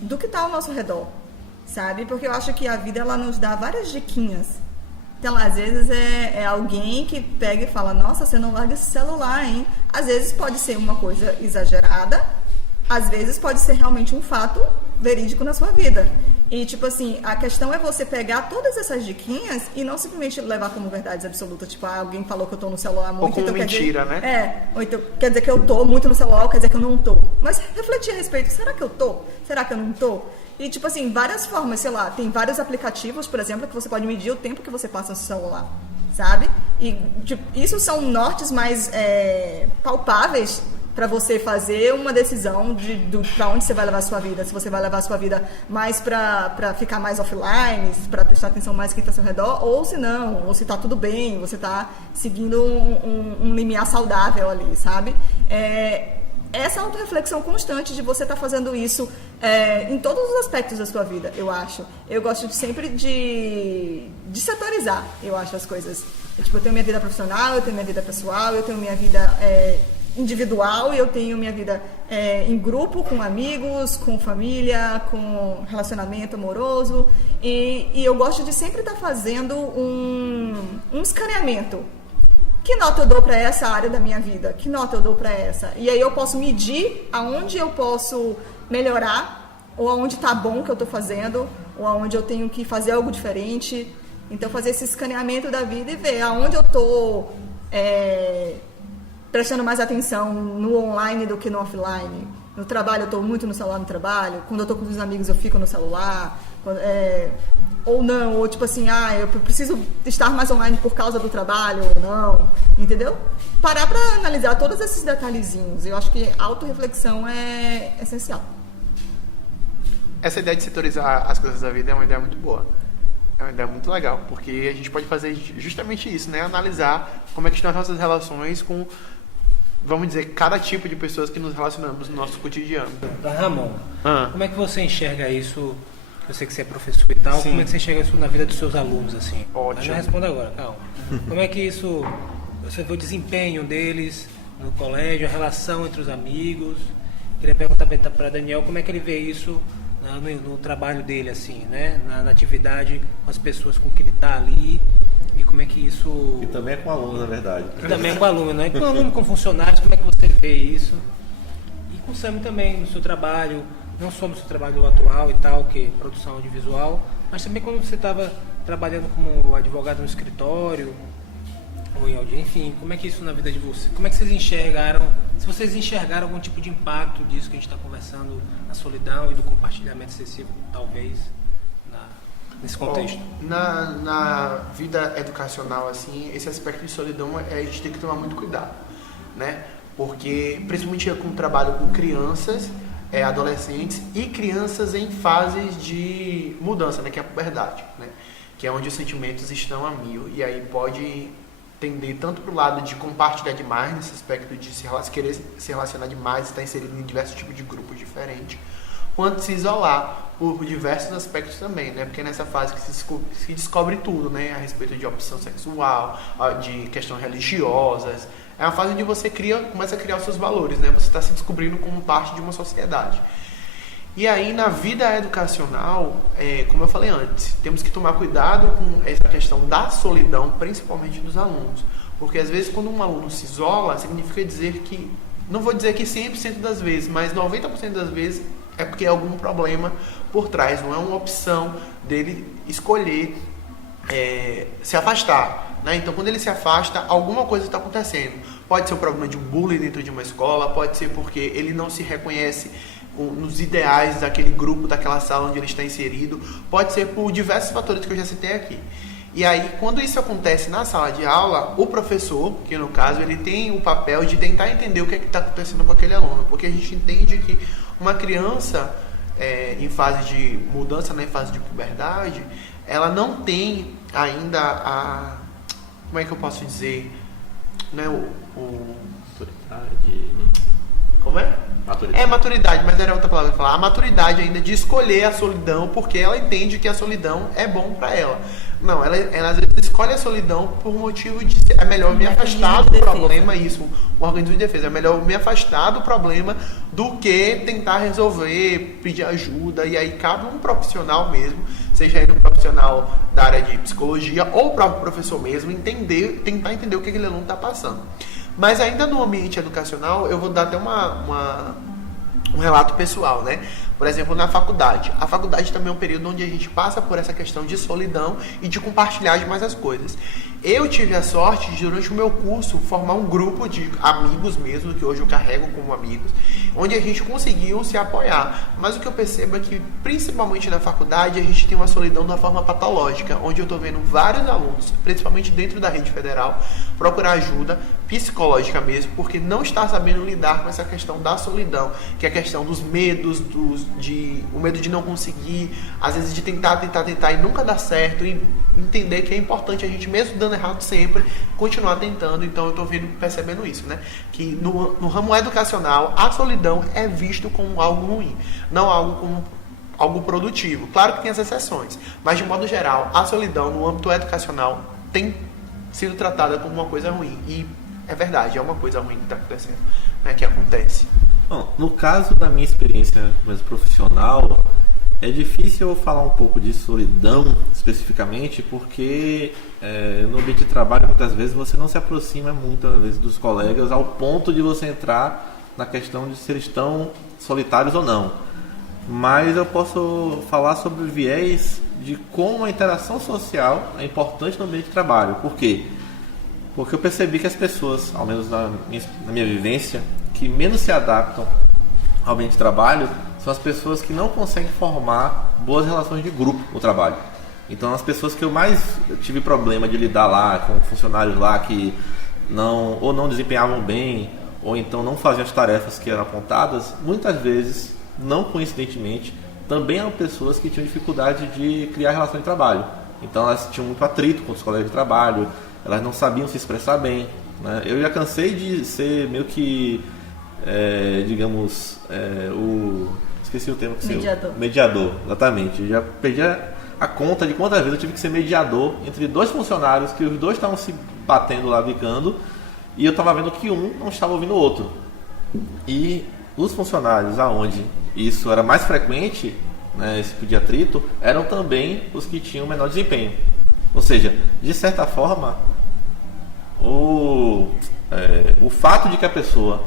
do que está ao nosso redor, sabe? Porque eu acho que a vida ela nos dá várias diquinhas. Então, às vezes é alguém que pega e fala, nossa, você não larga esse celular, hein? Às vezes pode ser uma coisa exagerada, às vezes pode ser realmente um fato verídico na sua vida. E, tipo assim, a questão é você pegar todas essas diquinhas e não simplesmente levar como verdades absolutas. Tipo, alguém falou que eu tô no celular muito. Ou como então mentira, né? Ou então quer dizer que eu tô muito no celular, ou quer dizer que eu não tô. Mas refletir a respeito, será que eu tô? Será que eu não tô? E, tipo assim, várias formas, sei lá, tem vários aplicativos, por exemplo, que você pode medir o tempo que você passa no seu celular, sabe? E tipo, isso são nortes mais palpáveis para você fazer uma decisão para onde você vai levar a sua vida. Se você vai levar a sua vida mais para ficar mais offline, para prestar atenção mais em quem está ao seu redor, ou se não, ou se está tudo bem, você está seguindo um limiar saudável ali, sabe? essa autorreflexão constante de você estar fazendo isso em todos os aspectos da sua vida, eu acho. Eu gosto sempre de setorizar, eu acho, as coisas. Eu tenho minha vida profissional, eu tenho minha vida pessoal, eu tenho minha vida individual e eu tenho minha vida em grupo, com amigos, com família, com relacionamento amoroso. E eu gosto de sempre estar fazendo um escaneamento. Que nota eu dou para essa área da minha vida? Que nota eu dou para essa? E aí eu posso medir aonde eu posso melhorar, ou aonde está bom que eu estou fazendo, ou aonde eu tenho que fazer algo diferente. Então, fazer esse escaneamento da vida e ver aonde eu estou prestando mais atenção no online do que no offline. No trabalho, eu estou muito no celular no trabalho. Quando eu estou com os amigos, eu fico no celular. Ou não, ou tipo assim, eu preciso estar mais online por causa do trabalho, ou não, entendeu? Parar para analisar todos esses detalhezinhos. Eu acho que a autorreflexão é essencial. Essa ideia de setorizar as coisas da vida é uma ideia muito boa. É uma ideia muito legal, porque a gente pode fazer justamente isso, né? Analisar como é que estão as nossas relações com, vamos dizer, cada tipo de pessoas que nos relacionamos no nosso cotidiano. Ramon, como é que você enxerga isso? Eu sei que você é professor e tal. Sim. Como é que você enxerga isso na vida dos seus alunos, assim? Ótimo. Mas não responda agora, calma. Como é que isso... Você vê o desempenho deles no colégio, a relação entre os amigos. Queria perguntar para Daniel como é que ele vê isso no trabalho dele, assim, né? Na atividade com as pessoas com que ele está ali. E como é que isso... E também é com aluno, na verdade. E também é com aluno, né? E com aluno, com funcionários, como é que você vê isso? E com o Sam também, no seu trabalho... Não só no seu trabalho atual e tal, que é produção audiovisual, mas também quando você estava trabalhando como advogado no escritório, ou em audiência, enfim, como é que isso na vida de você? Como é que vocês enxergaram, se vocês enxergaram algum tipo de impacto disso que a gente está conversando, na solidão e do compartilhamento excessivo, talvez, nesse contexto? Na vida educacional, assim, esse aspecto de solidão a gente tem que tomar muito cuidado, né? Porque, principalmente com o trabalho com crianças, adolescentes e crianças em fases de mudança, né, que é a puberdade, né, que é onde os sentimentos estão a mil, e aí pode tender tanto para o lado de compartilhar demais, nesse aspecto de querer se relacionar demais, estar inserido em diversos tipos de grupos diferentes, quanto se isolar por diversos aspectos também, né, porque nessa fase que se descobre tudo, né, a respeito de opção sexual, de questões religiosas. É uma fase onde você começa a criar os seus valores, né? Você está se descobrindo como parte de uma sociedade. E aí, na vida educacional, como eu falei antes, temos que tomar cuidado com essa questão da solidão, principalmente dos alunos. Porque, às vezes, quando um aluno se isola, significa dizer que, não vou dizer que 100% das vezes, mas 90% das vezes é porque há algum problema por trás. Não é uma opção dele escolher se afastar, né? Então, quando ele se afasta, alguma coisa está acontecendo. Pode ser um problema de um bullying dentro de uma escola, pode ser porque ele não se reconhece nos ideais daquele grupo, daquela sala onde ele está inserido, pode ser por diversos fatores que eu já citei aqui. E aí, quando isso acontece na sala de aula, o professor, que no caso, ele tem o papel de tentar entender o que é que está acontecendo com aquele aluno, porque a gente entende que uma criança em fase de mudança, né, em fase de puberdade, ela não tem ainda como é que eu posso dizer, né, Maturidade. Como é? Maturidade. Maturidade, mas era outra palavra que falar. A maturidade ainda de escolher a solidão, porque ela entende que a solidão é bom para ela. Não, ela às vezes escolhe a solidão por motivo de é melhor me afastar do problema, isso, um organismo de defesa, é melhor me afastar do problema do que tentar resolver, pedir ajuda, e aí cabe um profissional mesmo, seja ele um profissional da área de psicologia ou o próprio professor mesmo, tentar entender o que aquele aluno está passando. Mas ainda no ambiente educacional, eu vou dar até um relato pessoal, né? Por exemplo, na faculdade. A faculdade também é um período onde a gente passa por essa questão de solidão e de compartilhar demais as coisas. Eu tive a sorte de, durante o meu curso, formar um grupo de amigos mesmo, que hoje eu carrego como amigos, onde a gente conseguiu se apoiar. Mas o que eu percebo é que, principalmente na faculdade, a gente tem uma solidão de uma forma patológica, onde eu estou vendo vários alunos, principalmente dentro da rede federal, procurar ajuda, psicológica mesmo, porque não está sabendo lidar com essa questão da solidão, que é a questão dos medos, o medo de não conseguir, às vezes de tentar e nunca dar certo, e entender que é importante a gente, mesmo dando errado sempre, continuar tentando. Então eu estou percebendo isso, né? Que no ramo educacional, a solidão é visto como algo ruim, não algo como algo produtivo. Claro que tem as exceções, mas de modo geral, a solidão no âmbito educacional tem sido tratada como uma coisa ruim. E é verdade, é uma coisa ruim que está acontecendo, né, que acontece. Bom, no caso da minha experiência mais profissional, é difícil eu falar um pouco de solidão especificamente, porque no ambiente de trabalho muitas vezes você não se aproxima muitas vezes dos colegas ao ponto de você entrar na questão de se eles estão solitários ou não. Mas eu posso falar sobre o viés de como a interação social é importante no ambiente de trabalho. Por quê? Porque eu percebi que as pessoas, ao menos na minha vivência, que menos se adaptam ao ambiente de trabalho são as pessoas que não conseguem formar boas relações de grupo no trabalho. Então, as pessoas que eu mais tive problema de lidar lá, com funcionários lá que não desempenhavam bem, ou então não faziam as tarefas que eram apontadas, muitas vezes, não coincidentemente, também eram pessoas que tinham dificuldade de criar relação de trabalho. Então, elas tinham muito atrito com os colegas de trabalho, elas não sabiam se expressar bem, né? Eu já cansei de ser meio que, esqueci o termo que mediador, exatamente. Eu já perdi a conta de quantas vezes eu tive que ser mediador entre dois funcionários que os dois estavam se batendo lá, bicando, e eu estava vendo que um não estava ouvindo o outro. E os funcionários aonde isso era mais frequente, né, esse tipo de atrito, eram também os que tinham menor desempenho. Ou seja, de certa forma, o fato de que a pessoa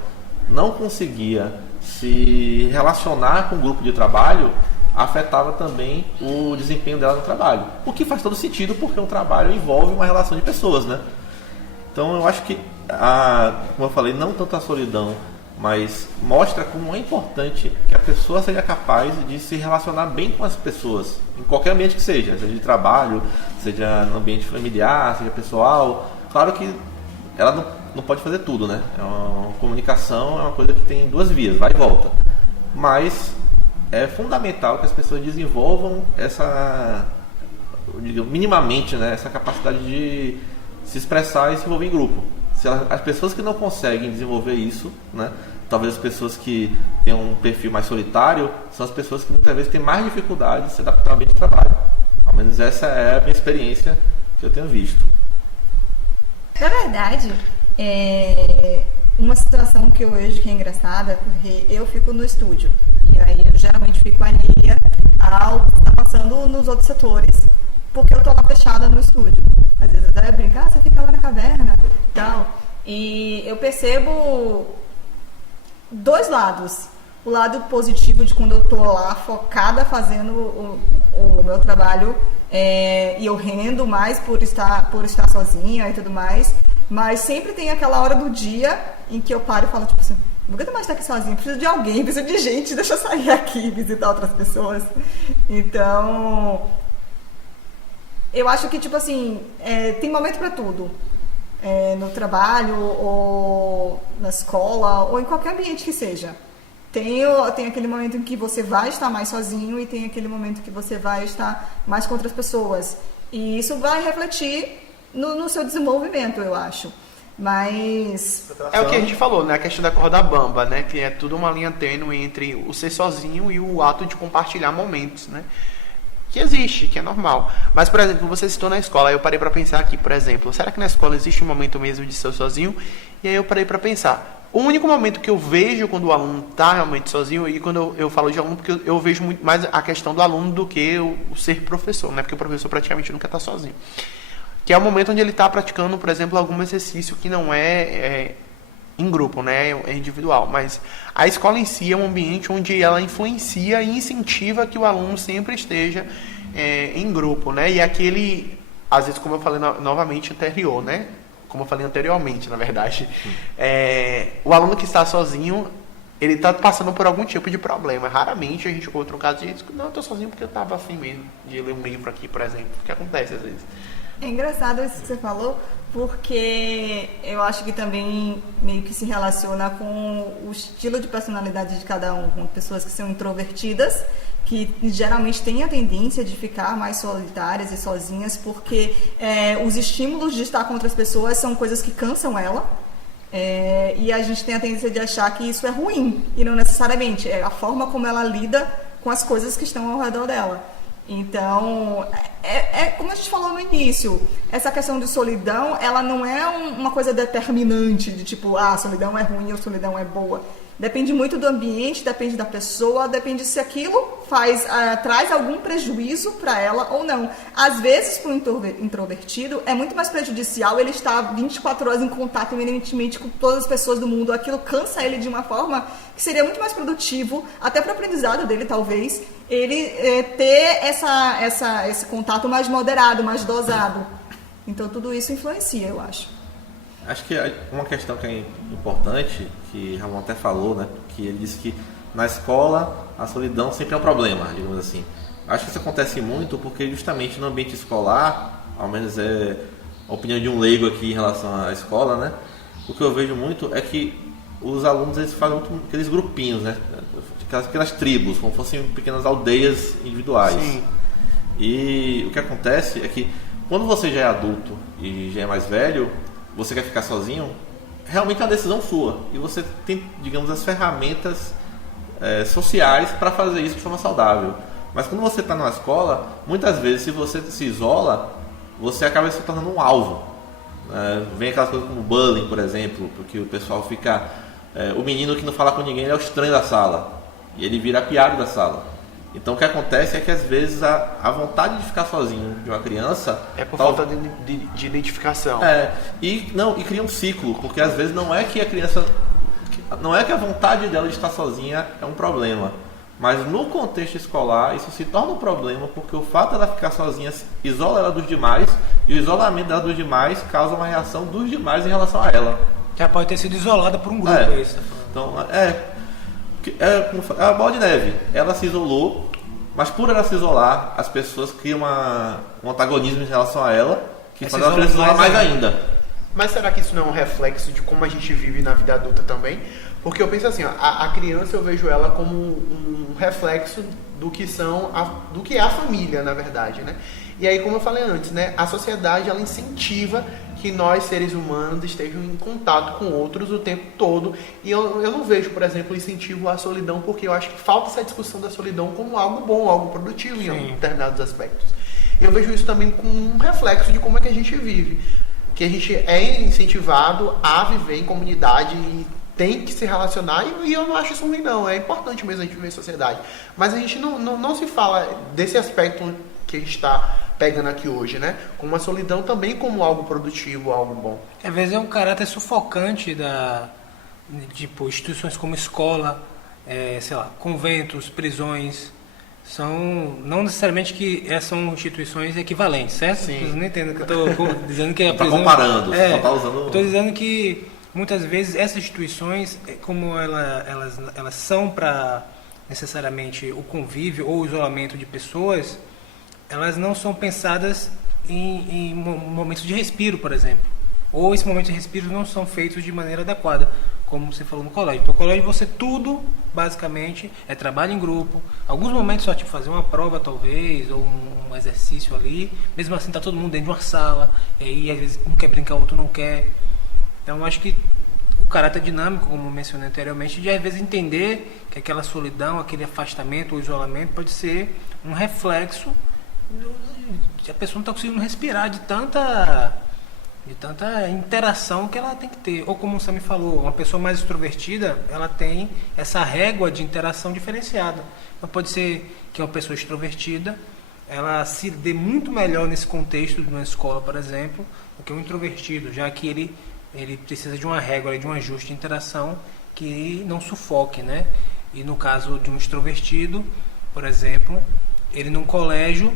não conseguia se relacionar com o grupo de trabalho afetava também o desempenho dela no trabalho. O que faz todo sentido, porque um trabalho envolve uma relação de pessoas, né? Então eu acho que, como eu falei, não tanto a solidão, mas mostra como é importante que a pessoa seja capaz de se relacionar bem com as pessoas, em qualquer ambiente que seja de trabalho, seja no ambiente familiar, seja pessoal. Claro que ela não pode fazer tudo, né? Comunicação é uma coisa que tem duas vias, vai e volta. Mas é fundamental que as pessoas desenvolvam minimamente, né, essa capacidade de se expressar e se envolver em grupo. As pessoas que não conseguem desenvolver isso, né, talvez as pessoas que têm um perfil mais solitário, são as pessoas que muitas vezes têm mais dificuldade de se adaptar ao ambiente de trabalho. Ao menos essa é a minha experiência que eu tenho visto. Na verdade, uma situação que eu vejo que é engraçada, porque eu fico no estúdio, e aí eu geralmente fico alheia ao que está passando nos outros setores, porque eu tô lá fechada no estúdio. Às vezes até brincar, você fica lá na caverna e tal. E eu percebo dois lados. O lado positivo de quando eu tô lá focada fazendo o meu trabalho, e eu rendo mais por estar sozinha e tudo mais. Mas sempre tem aquela hora do dia em que eu paro e falo, tipo assim, não aguento mais estar aqui sozinha, preciso de alguém, preciso de gente, deixa eu sair aqui e visitar outras pessoas. Então, eu acho que, tipo assim, tem momento pra tudo. No trabalho, ou na escola, ou em qualquer ambiente que seja. Tem aquele momento em que você vai estar mais sozinho e tem aquele momento que você vai estar mais com outras pessoas. E isso vai refletir no seu desenvolvimento, eu acho. Mas é o que a gente falou, né? A questão da corda bamba, né? Que é tudo uma linha tênue entre o ser sozinho e o ato de compartilhar momentos, né? Que existe, que é normal. Mas, por exemplo, você citou na escola, aí eu parei pra pensar aqui, por exemplo, será que na escola existe um momento mesmo de ser sozinho? E aí eu parei pra pensar. O único momento que eu vejo quando o aluno está realmente sozinho, e quando eu falo de aluno, porque eu vejo muito mais a questão do aluno do que o ser professor, né? Porque o professor praticamente nunca está sozinho. Que é o momento onde ele está praticando, por exemplo, algum exercício que não é em grupo, né? É individual. Mas a escola em si é um ambiente onde ela influencia e incentiva que o aluno sempre esteja em grupo, né? E aquele, às vezes, como eu falei novamente, anterior, né? Como eu falei anteriormente, na verdade, o aluno que está sozinho, ele está passando por algum tipo de problema. Raramente a gente encontra um caso de não, eu estou sozinho porque eu estava afim mesmo de ler um livro aqui, por exemplo, que acontece às vezes. É engraçado isso que você falou, porque eu acho que também meio que se relaciona com o estilo de personalidade de cada um, com pessoas que são introvertidas, que geralmente têm a tendência de ficar mais solitárias e sozinhas, porque os estímulos de estar com outras pessoas são coisas que cansam ela, e a gente tem a tendência de achar que isso é ruim, e não necessariamente, é a forma como ela lida com as coisas que estão ao redor dela. Então, como a gente falou no início, essa questão de solidão, ela não é uma coisa determinante de tipo, solidão é ruim ou solidão é boa. Depende muito do ambiente, depende da pessoa, depende se aquilo traz algum prejuízo para ela ou não. Às vezes, para o introvertido, é muito mais prejudicial ele estar 24 horas em contato eminentemente com todas as pessoas do mundo. Aquilo cansa ele de uma forma que seria muito mais produtivo, até para o aprendizado dele, talvez, ele ter esse contato mais moderado, mais dosado. Então, tudo isso influencia, eu acho. Acho que uma questão que é importante, que Ramon até falou, né, que ele disse que na escola a solidão sempre é um problema, digamos assim. Acho que isso acontece muito porque justamente no ambiente escolar, ao menos é a opinião de um leigo aqui em relação à escola, né, o que eu vejo muito é que os alunos eles fazem muito aqueles grupinhos, né, aquelas tribos, como fossem pequenas aldeias individuais. Sim. E o que acontece é que quando você já é adulto e já é mais velho, você quer ficar sozinho, realmente é uma decisão sua. E você tem, digamos, as ferramentas sociais para fazer isso de forma saudável. Mas quando você está na escola, muitas vezes, se você se isola, você acaba se tornando um alvo. Vem aquelas coisas como bullying, por exemplo, porque o pessoal fica... o menino que não fala com ninguém, ele é o estranho da sala. E ele vira a piada da sala. Então o que acontece é que às vezes a vontade de ficar sozinho de uma criança é por falta de identificação. E cria um ciclo, porque às vezes não é que a criança, não é que a vontade dela de estar sozinha é um problema, mas no contexto escolar isso se torna um problema, porque o fato dela ficar sozinha isola ela dos demais, e o isolamento dela dos demais causa uma reação dos demais em relação a ela. Já pode ter sido isolada por um grupo, isso. Então a bola de neve, ela se isolou, mas por ela se isolar, as pessoas criam um antagonismo em relação a ela, que faz ela se isolar mais ainda. Mas será que isso não é um reflexo de como a gente vive na vida adulta também? Porque eu penso assim, a criança eu vejo ela como um reflexo do que é a família, na verdade, né? E aí, como eu falei antes, né, a sociedade ela incentiva que nós, seres humanos, estejam em contato com outros o tempo todo. E eu não vejo, por exemplo, incentivo à solidão, porque eu acho que falta essa discussão da solidão como algo bom, algo produtivo em determinados aspectos. E eu vejo isso também como um reflexo de como é que a gente vive. Que a gente é incentivado a viver em comunidade e tem que se relacionar, e eu não acho isso ruim não, é importante mesmo a gente viver em sociedade. Mas a gente não se fala desse aspecto que a gente está pegando aqui hoje, né? Como a solidão também como algo produtivo, algo bom. Às vezes é um caráter sufocante tipo, instituições como escola, conventos, prisões, não necessariamente que são instituições equivalentes, certo? Sim. Vocês não entendem que eu estou dizendo que a prisão... Não está comparando, só está usando... Estou dizendo que muitas vezes essas instituições, como elas são para necessariamente o convívio ou o isolamento de pessoas, elas não são pensadas em momentos de respiro, por exemplo. Ou esses momentos de respiro não são feitos de maneira adequada, como você falou no colégio. Então, no colégio você tudo, basicamente, é trabalho em grupo. Alguns momentos só tipo fazer uma prova, talvez, ou um exercício ali. Mesmo assim, tá todo mundo dentro de uma sala. E aí, às vezes, um quer brincar, o outro não quer. Então, eu acho que o caráter dinâmico, como mencionei anteriormente, de às vezes entender que aquela solidão, aquele afastamento ou isolamento pode ser um reflexo de a pessoa não está conseguindo respirar de tanta interação que ela tem que ter. Ou como o Sam falou, uma pessoa mais extrovertida, ela tem essa régua de interação diferenciada. Então pode ser que uma pessoa extrovertida, ela se dê muito melhor nesse contexto de uma escola, por exemplo, do que um introvertido, já que ele precisa de uma régua, de um ajuste de interação que não sufoque, né? E no caso de um extrovertido, por exemplo, ele num colégio,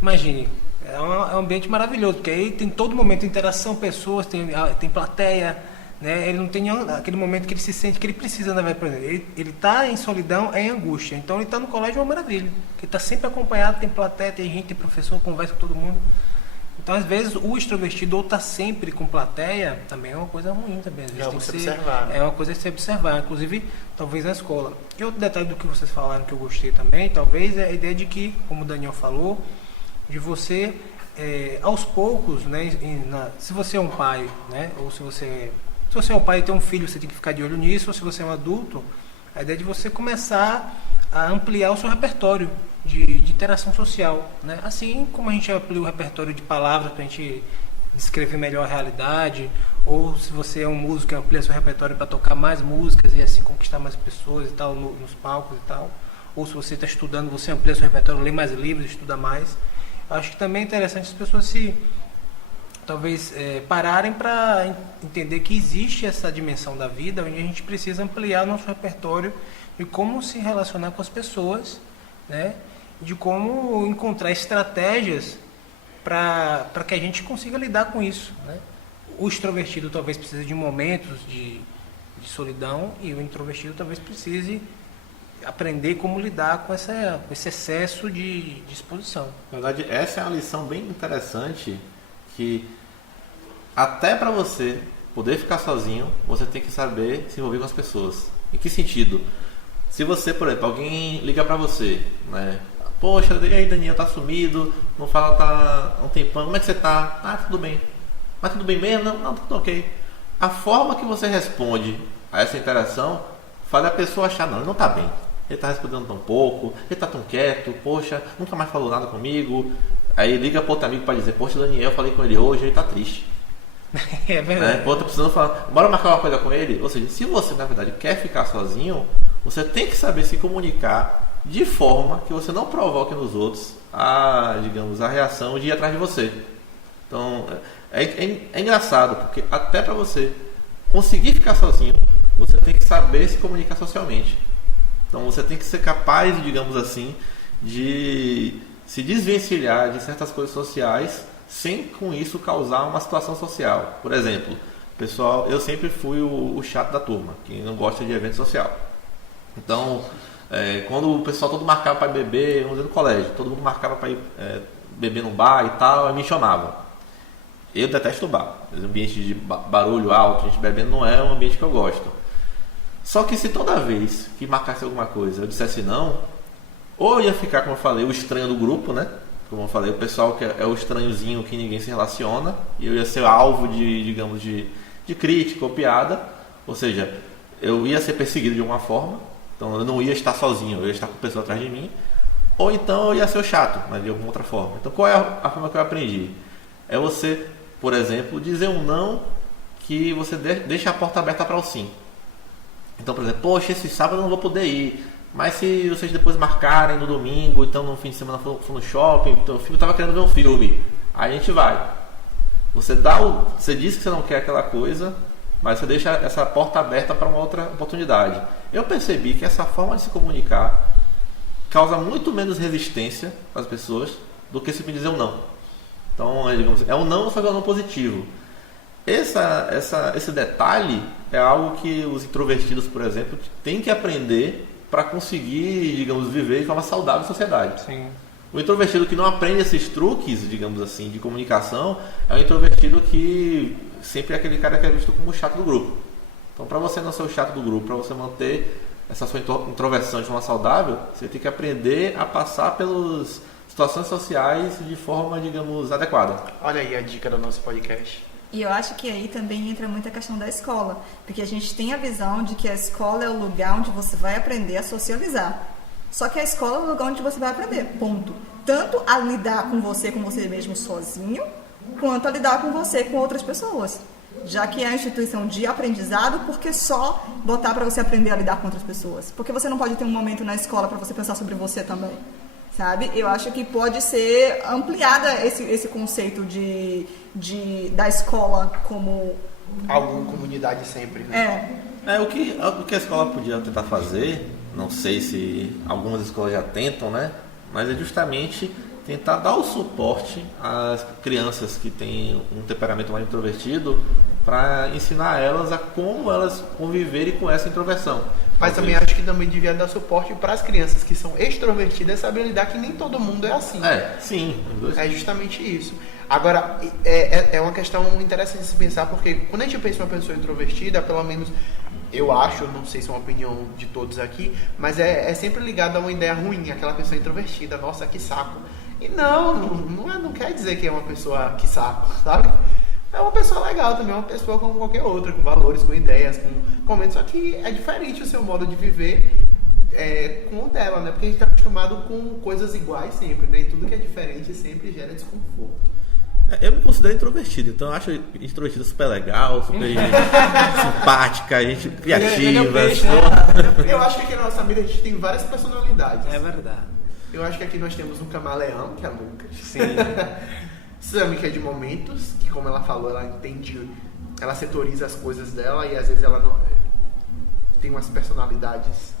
imagine, é um ambiente maravilhoso, porque aí tem todo momento de interação, pessoas, tem plateia, né? Ele não tem aquele momento que ele se sente que ele precisa, né? Por exemplo, ele está em solidão, é em angústia. Então ele está no colégio, é uma maravilha, ele está sempre acompanhado, tem plateia, tem gente, tem professor, conversa com todo mundo. Então, às vezes, o extrovertido ou tá sempre com plateia também é uma coisa ruim também. Às vezes É tem uma que coisa ser, a se observar, né? é uma coisa a se observar, inclusive, talvez na escola. E outro detalhe do que vocês falaram que eu gostei também, talvez, é a ideia de que, como o Daniel falou, de você, aos poucos, né, se você é um pai, né, ou se você é um pai e tem um filho, você tem que ficar de olho nisso, ou se você é um adulto, a ideia de você começar a ampliar o seu repertório de interação social, né? Assim como a gente amplia o repertório de palavras para a gente descrever melhor a realidade, ou se você é um músico, amplia seu repertório para tocar mais músicas e assim conquistar mais pessoas e tal nos palcos e tal, ou se você está estudando, você amplia seu repertório, lê mais livros, estuda mais. Acho que também é interessante as pessoas talvez pararem para entender que existe essa dimensão da vida onde a gente precisa ampliar o nosso repertório de como se relacionar com as pessoas, né? De como encontrar estratégias para que a gente consiga lidar com isso, né? O extrovertido talvez precise de momentos de solidão e o introvertido talvez precise aprender como lidar com esse excesso de exposição. Na verdade, essa é uma lição bem interessante, que até para você poder ficar sozinho, você tem que saber se envolver com as pessoas. Em que sentido? Se você, por exemplo, alguém liga para você, né? Poxa, e aí, Daniel, tá sumido, não fala tá um tempão, como é que você tá? Ah, tudo bem. Mas tudo bem mesmo? Não, tudo ok. A forma que você responde a essa interação faz a pessoa achar, não, ele não tá bem. Ele tá respondendo tão pouco, ele tá tão quieto, poxa, nunca mais falou nada comigo. Aí liga para outro amigo para dizer, poxa, Daniel, eu falei com ele hoje, ele tá triste. É verdade. Né? Pô, tá precisando falar, bora marcar uma coisa com ele. Ou seja, se você na verdade quer ficar sozinho, você tem que saber se comunicar de forma que você não provoque nos outros a reação de ir atrás de você. Então, é engraçado, porque até para você conseguir ficar sozinho, você tem que saber se comunicar socialmente. Então, você tem que ser capaz, digamos assim, de se desvencilhar de certas coisas sociais sem com isso causar uma situação social. Por exemplo, pessoal, eu sempre fui o chato da turma, que não gosta de evento social. Então, quando o pessoal todo marcava para beber, vamos dizer, no colégio, todo mundo marcava para ir beber num bar e tal, aí me chamavam. Eu detesto bar. O ambiente de barulho alto, a gente bebendo, não é um ambiente que eu gosto. Só que se toda vez que marcasse alguma coisa eu dissesse não, ou eu ia ficar, como eu falei, o estranho do grupo, né? Como eu falei, o pessoal que é o estranhozinho que ninguém se relaciona, e eu ia ser alvo de crítica ou piada, ou seja, eu ia ser perseguido de alguma forma, então eu não ia estar sozinho, eu ia estar com pessoa atrás de mim, ou então eu ia ser o chato, mas de alguma outra forma. Então qual é a forma que eu aprendi? É você, por exemplo, dizer um não que você deixa a porta aberta para o sim. Então, por exemplo, poxa, esse sábado eu não vou poder ir, mas se vocês depois marcarem no domingo, então no fim de semana for no shopping, então o filme estava querendo ver um filme, aí a gente vai. Você diz que você não quer aquela coisa, mas você deixa essa porta aberta para uma outra oportunidade. Eu percebi que essa forma de se comunicar causa muito menos resistência às pessoas do que se me dizer um não. Então, digamos, é um não, só que é um não positivo. Esse detalhe é algo que os introvertidos, por exemplo, têm que aprender para conseguir, digamos, viver de forma saudável em sociedade. Sim. O introvertido que não aprende esses truques, digamos assim, de comunicação, é o introvertido que sempre é aquele cara que é visto como o chato do grupo. Então, para você não ser o chato do grupo, para você manter essa sua introversão de forma saudável, você tem que aprender a passar pelas situações sociais de forma, digamos, adequada. Olha aí a dica do nosso podcast. E eu acho que aí também entra muito a questão da escola, porque a gente tem a visão de que a escola é o lugar onde você vai aprender a socializar. Só que a escola é o lugar onde você vai aprender, ponto. Tanto a lidar com você mesmo sozinho, quanto a lidar com você com outras pessoas. Já que é a instituição de aprendizado, por que só botar para você aprender a lidar com outras pessoas? Porque você não pode ter um momento na escola para você pensar sobre você também, sabe? Eu acho que pode ser ampliada esse conceito da escola como... Alguma comunidade sempre, né? O que a escola podia tentar fazer, não sei se algumas escolas já tentam, né? Mas é justamente tentar dar o suporte às crianças que têm um temperamento mais introvertido para ensinar elas a como elas conviverem com essa introversão. Mas também acho que também devia dar suporte para as crianças que são extrovertidas saber lidar que nem todo mundo é assim. Sim. É justamente isso. Agora, é uma questão interessante de se pensar, porque quando a gente pensa em uma pessoa introvertida, pelo menos eu acho, não sei se é uma opinião de todos aqui, mas é sempre ligado a uma ideia ruim, aquela pessoa introvertida, nossa, que saco. E não quer dizer que é uma pessoa que saco, sabe? É uma pessoa legal também, uma pessoa como qualquer outra, com valores, com ideias, com comentários, só que é diferente o seu modo de viver com o dela, né? Porque a gente está acostumado com coisas iguais sempre, né? E tudo que é diferente sempre gera desconforto. Eu me considero introvertido, então eu acho introvertido super legal, super simpática, gente criativa. Eu acho que aqui na nossa família a gente tem várias personalidades. É verdade. Eu acho que aqui nós temos um camaleão, que é Lucas. Sim. Sammy, que é de momentos, que como ela falou, ela entende, ela setoriza as coisas dela e às vezes ela não tem umas personalidades.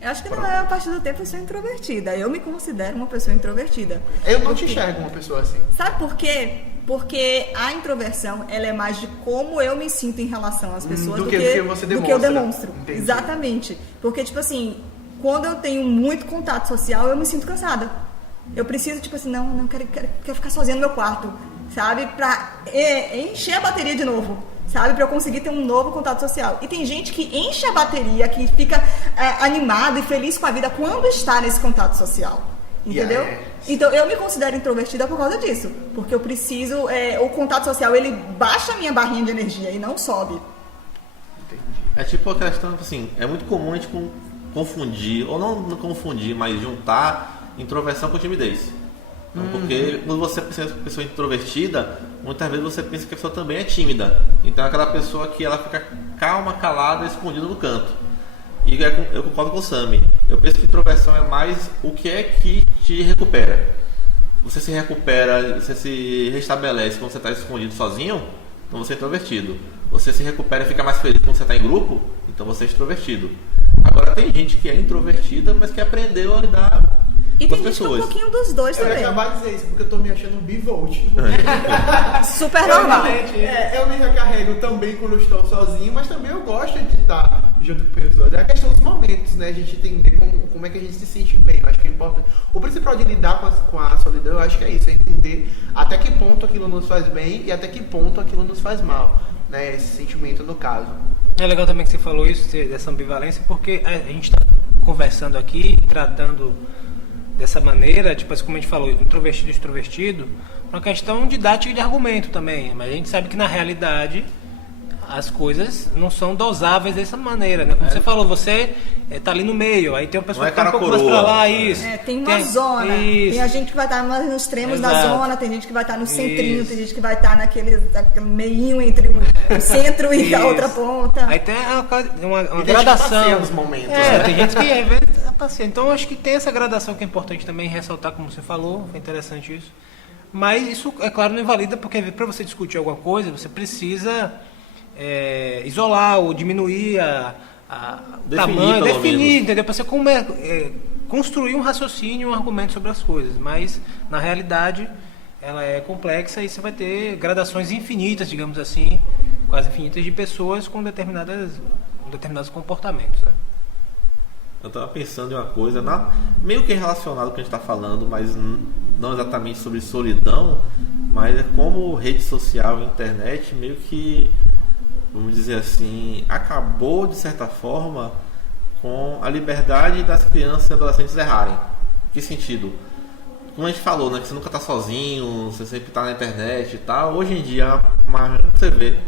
Eu acho que na maior parte do tempo eu sou introvertida. Eu me considero uma pessoa introvertida. Eu não te enxergo uma pessoa assim. Sabe por quê? Porque a introversão, ela é mais de como eu me sinto em relação às pessoas do que você demonstra. Do que eu demonstro. Entendi. Exatamente. Porque, tipo assim, quando eu tenho muito contato social, eu me sinto cansada. Eu preciso, tipo assim, não quero ficar sozinha no meu quarto, sabe? Pra encher a bateria de novo, sabe? Pra eu conseguir ter um novo contato social. E tem gente que enche a bateria, que fica animado e feliz com a vida quando está nesse contato social. Entendeu? Yes. Então, eu me considero introvertida por causa disso. Porque eu preciso... o contato social, ele baixa a minha barrinha de energia e não sobe. Entendi. É tipo a questão, assim, é muito comum a gente confundir, ou não confundir, mas juntar introversão com timidez. Então, porque quando você pensa em pessoa introvertida, muitas vezes você pensa que a pessoa também é tímida. Então é aquela pessoa que ela fica calma, calada, escondida no canto. E eu concordo com o Sammy. Eu penso que introversão é mais o que é que te recupera. Você se recupera, você se restabelece quando você está escondido sozinho, então você é introvertido. Você se recupera e fica mais feliz quando você está em grupo, então você é extrovertido. Agora tem gente que é introvertida, mas que aprendeu a lidar E com tem as gente que é um pessoas. pouquinho dos dois Eu ia também. acabar de dizer isso, porque eu tô me achando bivolt. Super normal. Eu me recarrego também quando eu estou sozinho, mas também eu gosto de estar junto com pessoas. É a questão dos momentos, né? A gente entender como é que a gente se sente bem. Eu acho que é importante. O principal de lidar com a solidão, eu acho que é isso. É entender até que ponto aquilo nos faz bem e até que ponto aquilo nos faz mal. Né? Esse sentimento no caso. É legal também que você falou isso, dessa ambivalência, porque a gente está conversando aqui, tratando dessa maneira, tipo assim, como a gente falou, introvertido e extrovertido, uma questão didática de argumento também, mas a gente sabe que na realidade as coisas não são dosáveis dessa maneira, né? Como você falou, você tá ali no meio, aí tem uma pessoa Não é que tá um pouco mais cara pra lá, coroa. isso. Tem uma zona. Isso. Tem a gente que vai estar nos extremos da Exato. zona, tem gente que vai estar no centrinho, Isso. tem gente que vai estar naquele meinho entre o centro e a Isso. outra ponta. Aí tem uma E gradação. passeia nos momentos. né? Tem gente que às vezes passeia. Então eu acho que tem essa gradação que é importante também ressaltar, como você falou, foi interessante isso. Mas isso, é claro, não invalida, porque para você discutir alguma coisa, você precisa isolar ou diminuir o tamanho, pelo definir, menos. entendeu? Para você construir um raciocínio, um argumento sobre as coisas. Mas, na realidade, ela é complexa e você vai ter gradações infinitas, digamos assim, quase infinitas, de pessoas com determinados comportamentos, né? Eu estava pensando em uma coisa, meio que relacionado com o que a gente está falando, mas não exatamente sobre solidão, mas é como rede social e internet meio que, vamos dizer assim, acabou de certa forma com a liberdade das crianças e adolescentes errarem. Em que sentido? Como a gente falou, né, que você nunca está sozinho, você sempre está na internet e tal. Hoje em dia,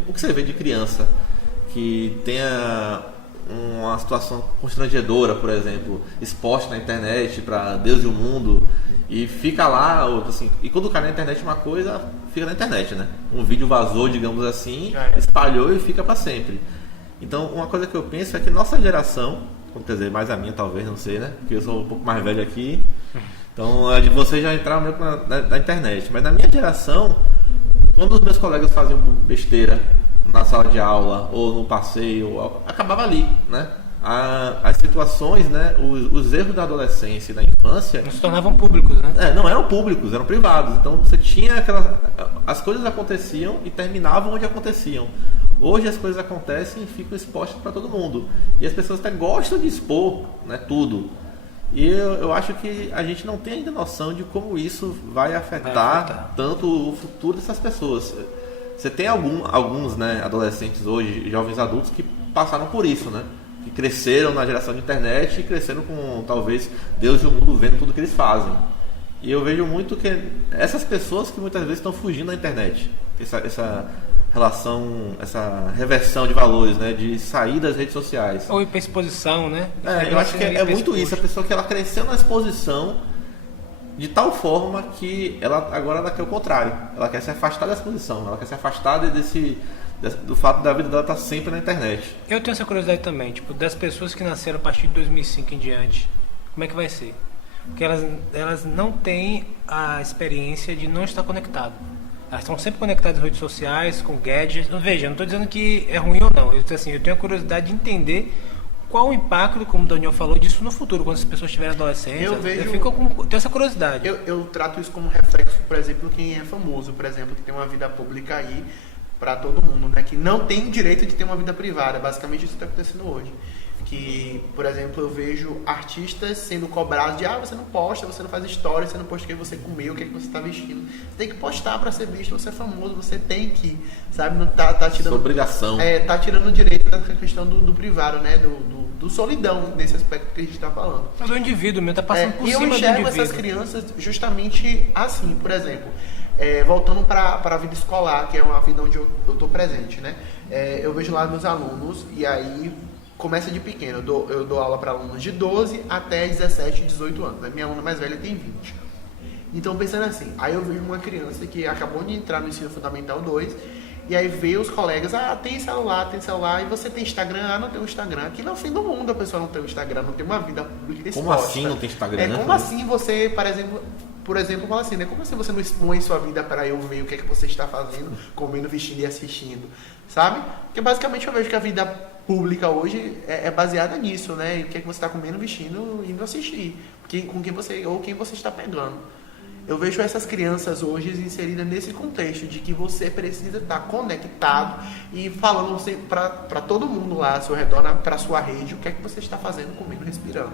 o que você vê de criança que tenha uma situação constrangedora, por exemplo, exposta na internet para Deus e o mundo, e fica lá, assim, e quando cai na internet uma coisa, fica na internet, né? Um vídeo vazou, digamos assim, espalhou e fica para sempre. Então, uma coisa que eu penso é que nossa geração, quer dizer, mais a minha talvez, não sei, né? Porque eu sou um pouco mais velho aqui, então a de vocês já entraram meio na internet, mas na minha geração, quando os meus colegas faziam besteira na sala de aula ou no passeio, acabava ali, né? As situações, né? Os erros da adolescência e da infância Não se tornavam públicos, né? não eram públicos, eram privados. Então você tinha as coisas aconteciam e terminavam onde aconteciam. Hoje as coisas acontecem e ficam expostas para todo mundo. E as pessoas até gostam de expor, né, tudo. E eu acho que a gente não tem ainda noção de como isso vai afetar tanto o futuro dessas pessoas. Você tem alguns, né, adolescentes hoje, jovens adultos, que passaram por isso, né? Que cresceram na geração de internet e cresceram com, talvez, Deus e o mundo vendo tudo que eles fazem. E eu vejo muito que essas pessoas que muitas vezes estão fugindo da internet. Essa relação, essa reversão de valores, né? De sair das redes sociais. Ou ir para exposição, né? Eu acho que é muito isso. A pessoa que ela cresceu na exposição de tal forma que agora quer o contrário. Ela quer se afastar da exposição. Ela quer se afastar do fato da vida dela estar sempre na internet. Eu tenho essa curiosidade também. Tipo, das pessoas que nasceram a partir de 2005 em diante, como é que vai ser? Porque elas não têm a experiência de não estar conectado. Elas estão sempre conectadas em redes sociais, com gadgets. Veja, eu não estou dizendo que é ruim ou não. Eu tenho a curiosidade de entender qual o impacto, como o Daniel falou, disso no futuro, quando as pessoas estiverem adolescentes. Eu tenho essa curiosidade. Eu trato isso como reflexo, por exemplo, quem é famoso, por exemplo, que tem uma vida pública aí para todo mundo, né? Que não tem direito de ter uma vida privada. Basicamente isso está acontecendo hoje. Que, por exemplo, eu vejo artistas sendo cobrados de você não posta, você não faz história, você não posta o que você comeu, o que você está vestindo. Você tem que postar para ser visto, você é famoso, você tem que, sabe, não tá tirando... Sua obrigação. Tá tirando o direito da questão do privado, né, do solidão, nesse aspecto que a gente está falando. Mas o indivíduo mesmo tá passando por cima do indivíduo. E eu enxergo essas crianças justamente assim, por exemplo, voltando para a vida escolar, que é uma vida onde eu estou presente, né, eu vejo lá meus alunos, e aí... Começa de pequeno, eu dou aula para alunos de 12 até 17, 18 anos. A minha aluna mais velha tem 20. Então, pensando assim, aí eu vejo uma criança que acabou de entrar no ensino fundamental 2, e aí vê os colegas, tem celular, e você tem Instagram? Não tem um Instagram. Aqui no fim do mundo a pessoa não tem um Instagram, não tem uma vida pública exposta. Como assim não tem Instagram? Como assim você, por exemplo, fala assim, né? Como assim você não expõe sua vida para eu ver o que é que você está fazendo, comendo, vestindo e assistindo, sabe? Porque basicamente eu vejo que a vida pública hoje é baseada nisso, né? O que é que você está comendo, vestindo, indo assistir, com quem você está pegando. Eu vejo essas crianças hoje inseridas nesse contexto de que você precisa estar conectado e falando para todo mundo lá ao seu redor, para sua rede, o que é que você está fazendo, comendo, respirando.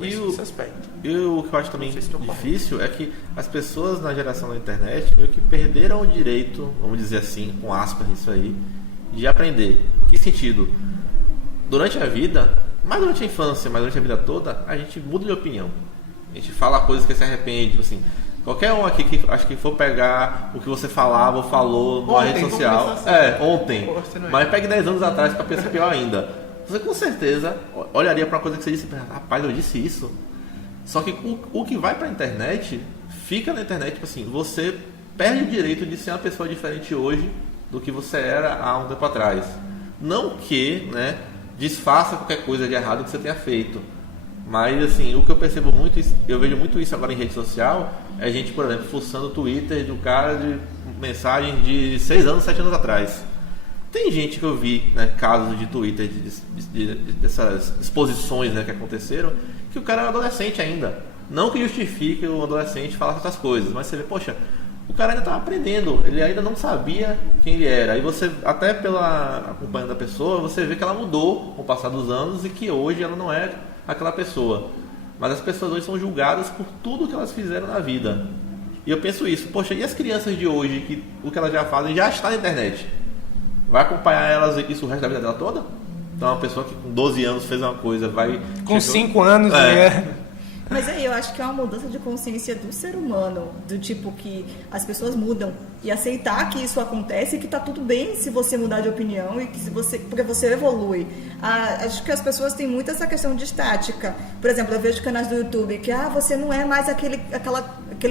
Esse aspecto. E o que eu acho também difícil é que as pessoas na geração da internet meio que perderam o direito, vamos dizer assim, com aspas nisso aí, de aprender. Em que sentido? Durante a vida, mas durante a infância, mas durante a vida toda, a gente muda de opinião. A gente fala coisas que se arrepende, assim. Qualquer um aqui que acho que for pegar o que você falava ou falou numa rede social. Ontem. Mas pegue 10 anos atrás para pensar pior ainda. Você com certeza olharia para uma coisa que você disse, rapaz, eu disse isso. Só que o que vai para a internet, fica na internet, tipo assim, você perde o direito de ser uma pessoa diferente hoje do que você era há um tempo atrás. Não que, né, desfaça qualquer coisa de errado que você tenha feito. Mas, assim, o que eu percebo muito, eu vejo muito isso agora em rede social, é a gente, por exemplo, fuçando o Twitter do cara de mensagem de 6 anos, 7 anos atrás. Tem gente que eu vi, né, casos de Twitter, dessas exposições, né, que aconteceram, que o cara era adolescente ainda. Não que justifique o adolescente falar essas coisas, mas você vê, poxa, o cara ainda estava aprendendo, ele ainda não sabia quem ele era. E você, até acompanhando a pessoa, você vê que ela mudou com o passar dos anos e que hoje ela não é aquela pessoa. Mas as pessoas hoje são julgadas por tudo que elas fizeram na vida. E eu penso isso, poxa, e as crianças de hoje, que o que elas já fazem já está na internet? Vai acompanhar elas isso o resto da vida dela toda? Então uma pessoa que com 12 anos fez uma coisa, vai... Com 5 anos, né? Mas aí eu acho que é uma mudança de consciência do ser humano, do tipo que as pessoas mudam e aceitar que isso acontece e que tá tudo bem se você mudar de opinião e que porque você evolui. Acho que as pessoas têm muito essa questão de estática. Por exemplo, eu vejo canais do YouTube que você não é mais aquele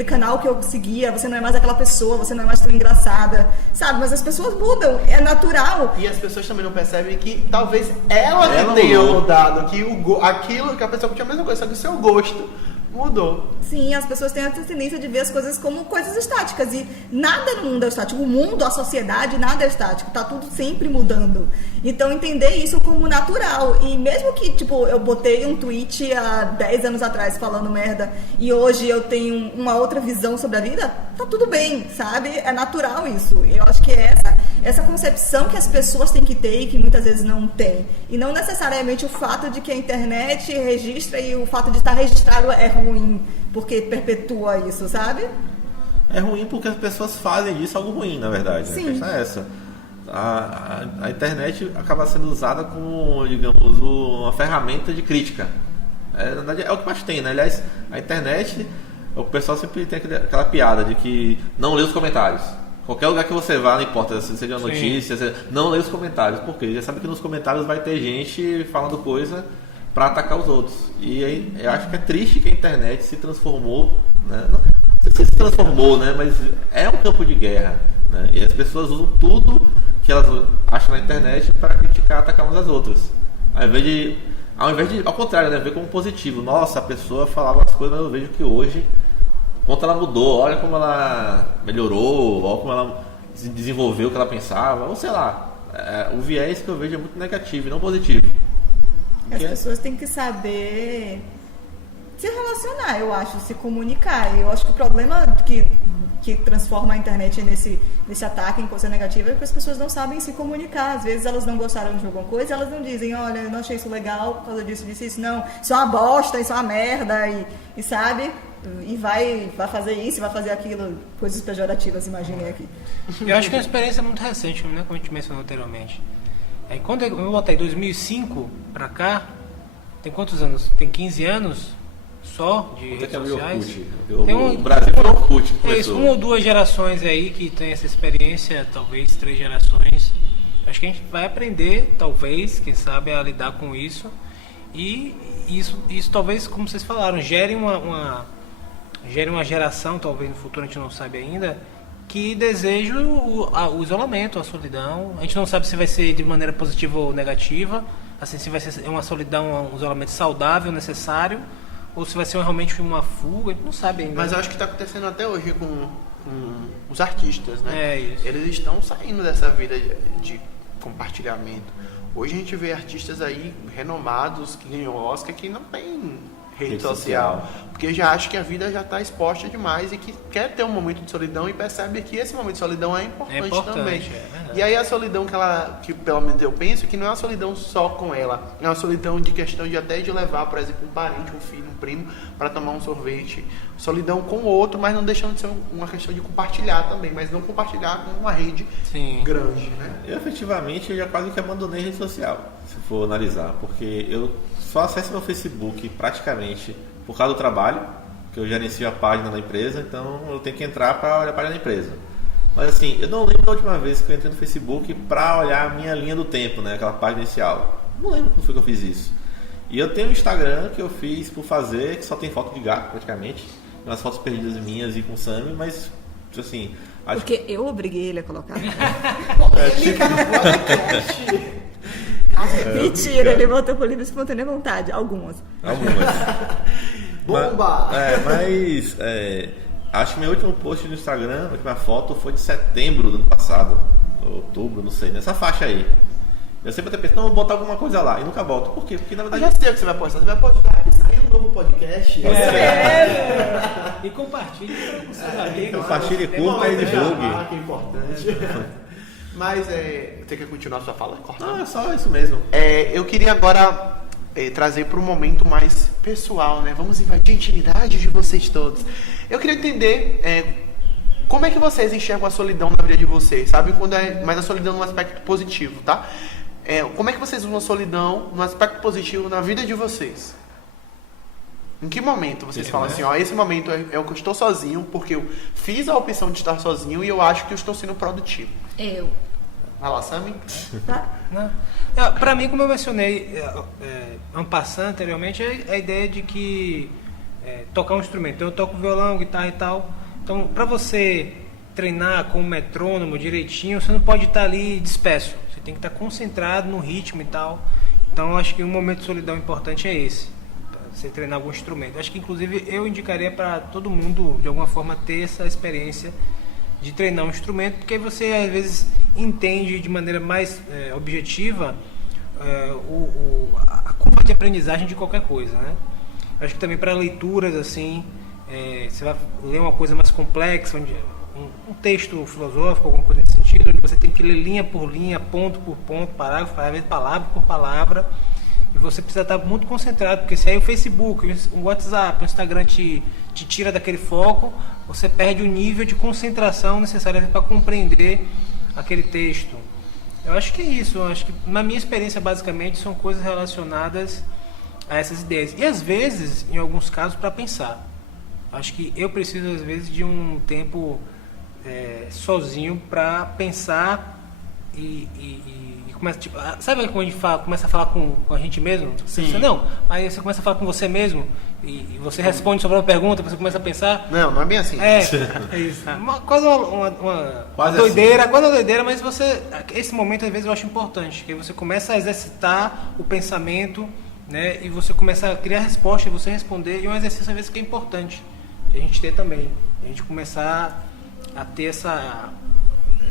canal que eu seguia, você não é mais aquela pessoa, você não é mais tão engraçada, sabe? Mas as pessoas mudam, é natural. E as pessoas também não percebem que talvez ela tenha mudado, que aquilo que a pessoa tinha a mesma coisa, só que o seu gosto mudou. Sim, as pessoas têm a tendência de ver as coisas como coisas estáticas e nada no mundo é estático. O mundo, a sociedade, nada é estático. Tá tudo sempre mudando. Então, entender isso como natural. E mesmo que, eu botei um tweet há 10 anos atrás falando merda e hoje eu tenho uma outra visão sobre a vida, tá tudo bem, sabe? É natural isso. Eu acho que é essa essa concepção que as pessoas têm que ter e que muitas vezes não têm. E não necessariamente o fato de que a internet registra e o fato de estar registrado é ruim, porque perpetua isso, sabe? É ruim porque as pessoas fazem disso algo ruim, na verdade. Né? Sim. A questão é essa. A internet acaba sendo usada como, digamos, uma ferramenta de crítica. Na verdade, é o que mais tem, né? Aliás, a internet, o pessoal sempre tem aquela piada de que não lê os comentários. Qualquer lugar que você vá, não importa se seja uma notícia, não lê os comentários. Por quê? Já sabe que nos comentários vai ter gente falando coisa para atacar os outros. E aí, eu acho que é triste que a internet se transformou, né? Não sei se transformou, né? Mas é um campo de guerra, né? E as pessoas usam tudo que elas acham na internet para criticar, atacar umas às outras. Ao contrário, né? Ver como positivo. Nossa, a pessoa falava as coisas, mas eu vejo que hoje, quanto ela mudou, olha como ela melhorou, olha como ela desenvolveu o que ela pensava, ou sei lá. O viés que eu vejo é muito negativo e não positivo. As pessoas têm que saber se relacionar, eu acho, se comunicar. Eu acho que o problema que transforma a internet nesse ataque em coisa negativa é que as pessoas não sabem se comunicar. Às vezes elas não gostaram de alguma coisa, elas não dizem, olha, eu não achei isso legal por causa disso, isso. Não, isso é uma bosta, isso é uma merda, e sabe? E vai fazer isso, vai fazer aquilo, coisas pejorativas, imaginei aqui. Eu acho que é uma experiência muito recente, né, como a gente mencionou anteriormente. Quando eu botei 2005 pra cá, tem quantos anos? Tem 15 anos só de redes sociais? O Brasil foi o Orkut. Uma ou duas gerações aí que tem essa experiência, talvez 3 gerações. Acho que a gente vai aprender, talvez, quem sabe, a lidar com isso. E isso talvez, como vocês falaram, gere uma geração, talvez no futuro a gente não sabe ainda, que deseja o isolamento, a solidão. A gente não sabe se vai ser de maneira positiva ou negativa, assim, se vai ser uma solidão, um isolamento saudável, necessário, ou se vai ser realmente uma fuga, a gente não sabe ainda. Mas eu acho que está acontecendo até hoje com os artistas, né? É isso. Eles estão saindo dessa vida de compartilhamento. Hoje a gente vê artistas aí renomados que ganham Oscar que não tem rede social, porque já acha que a vida já está exposta demais e que quer ter um momento de solidão e percebe que esse momento de solidão é importante também. E aí a solidão que pelo menos eu penso que não é uma solidão só com ela, é uma solidão de questão de até de levar, por exemplo, um parente, um filho, um primo para tomar um sorvete, solidão com o outro, mas não deixando de ser uma questão de compartilhar também, mas não compartilhar com uma rede grande, né? Eu efetivamente já quase que abandonei a rede social, se for analisar, porque eu só acesso meu Facebook praticamente por causa do trabalho, que eu gerencio a página da empresa, então eu tenho que entrar para olhar a página da empresa. Mas assim, eu não lembro da última vez que eu entrei no Facebook para olhar a minha linha do tempo, né, aquela página inicial. Não lembro quando foi que eu fiz isso. E eu tenho um Instagram que eu fiz por fazer, que só tem foto de gato praticamente, umas fotos perdidas minhas e com o Sammy, mas assim... Porque eu obriguei ele a colocar. Mentira, ele botou por livre espontânea vontade, algumas. Bomba! Mas acho que meu último post no Instagram, a última foto foi de setembro do ano passado, outubro, não sei, nessa faixa aí. Eu sempre até penso, não, vou botar alguma coisa lá, e nunca boto. Por quê? Porque na verdade... Eu já sei o que você vai postar. Você vai postar que saiu um novo podcast. E compartilhe com seus amigos. Compartilhe, curta e divulgue. Que é importante. Mas você quer continuar a sua fala? Não, é só isso mesmo. Eu queria agora trazer para um momento mais pessoal, né? Vamos invadir a intimidade de vocês todos. Eu queria entender como é que vocês enxergam a solidão na vida de vocês, sabe? Mas a solidão num aspecto positivo, tá? Como é que vocês usam a solidão no aspecto positivo na vida de vocês? Em que momento vocês falam assim, esse momento é o que eu estou sozinho, porque eu fiz a opção de estar sozinho e eu acho que eu estou sendo produtivo? Vai lá, Sammy? Tá? Para mim, como eu mencionei anteriormente, é a ideia de que tocar um instrumento. Então, eu toco violão, guitarra e tal. Então, para você treinar com o metrônomo direitinho, você não pode estar ali disperso. Você tem que estar concentrado no ritmo e tal. Então, eu acho que um momento de solidão importante é esse. Você treinar algum instrumento. Acho que, inclusive, eu indicaria para todo mundo, de alguma forma, ter essa experiência de treinar um instrumento, porque aí você, às vezes, entende de maneira mais objetiva a curva de aprendizagem de qualquer coisa, né? Acho que também para leituras, assim, você vai ler uma coisa mais complexa, onde um texto filosófico, alguma coisa nesse sentido, onde você tem que ler linha por linha, ponto por ponto, parágrafo por parágrafo, palavra por palavra, e você precisa estar muito concentrado, porque se aí o Facebook, o WhatsApp, o Instagram te tira daquele foco, você perde o nível de concentração necessária para compreender aquele texto. Eu acho que é isso. Eu acho que, na minha experiência, basicamente, são coisas relacionadas a essas ideias. E, às vezes, em alguns casos, para pensar. Acho que eu preciso, às vezes, de um tempo sozinho para pensar e começa, tipo, sabe quando a gente começa a falar com a gente mesmo? Sim. Você, não, mas você começa a falar com você mesmo e você responde sobre uma pergunta, você começa a pensar. Não é bem assim. É isso. Quase uma doideira, quase uma doideira, mas esse momento às vezes eu acho importante, que você começa a exercitar o pensamento, né, e você começa a criar resposta e você responder, e é um exercício às vezes que é importante a gente ter também, a gente começar a ter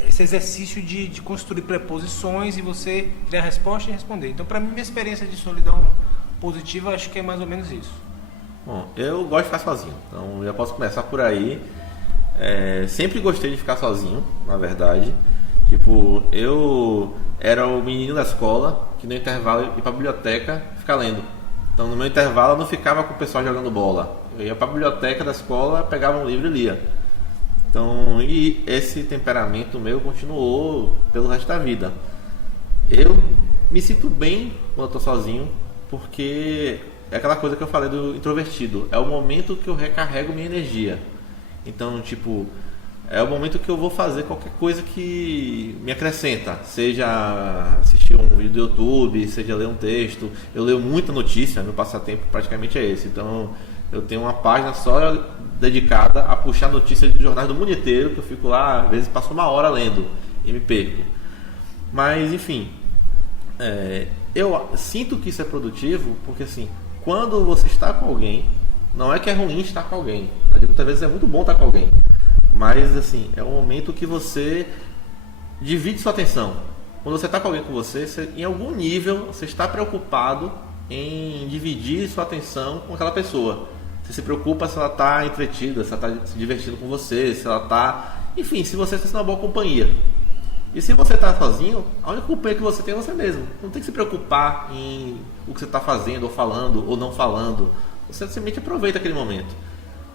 esse exercício de construir preposições e você criar resposta e responder. Então, para mim, minha experiência de solidão positiva, acho que é mais ou menos isso. Bom, eu gosto de ficar sozinho, então já posso começar por aí. Sempre gostei de ficar sozinho, na verdade. Tipo, eu era o menino da escola que no intervalo ia pra biblioteca ficar lendo. Então, no meu intervalo eu não ficava com o pessoal jogando bola. Eu ia pra biblioteca da escola, pegava um livro e lia. Então, e esse temperamento meu continuou pelo resto da vida. Eu me sinto bem quando eu tô sozinho, porque é aquela coisa que eu falei do introvertido. É o momento que eu recarrego minha energia. Então, tipo, é o momento que eu vou fazer qualquer coisa que me acrescenta. Seja assistir um vídeo do YouTube, seja ler um texto. Eu leio muita notícia, meu passatempo praticamente é esse. Então, eu tenho uma página só dedicada a puxar notícias dos jornais do mundo inteiro, que eu fico lá, às vezes passo uma hora lendo e me perco. Mas, enfim, eu sinto que isso é produtivo, porque assim, quando você está com alguém, não é que é ruim estar com alguém, muitas vezes é muito bom estar com alguém, mas assim, é um momento que você divide sua atenção. Quando você está com alguém com você, em algum nível, você está preocupado em dividir sua atenção com aquela pessoa. Você se preocupa se ela está entretida, se ela está se divertindo com você, se ela está... Enfim, se você está sendo uma boa companhia. E se você está sozinho, a única companhia que você tem é você mesmo. Não tem que se preocupar em o que você está fazendo, ou falando, ou não falando. Você simplesmente aproveita aquele momento.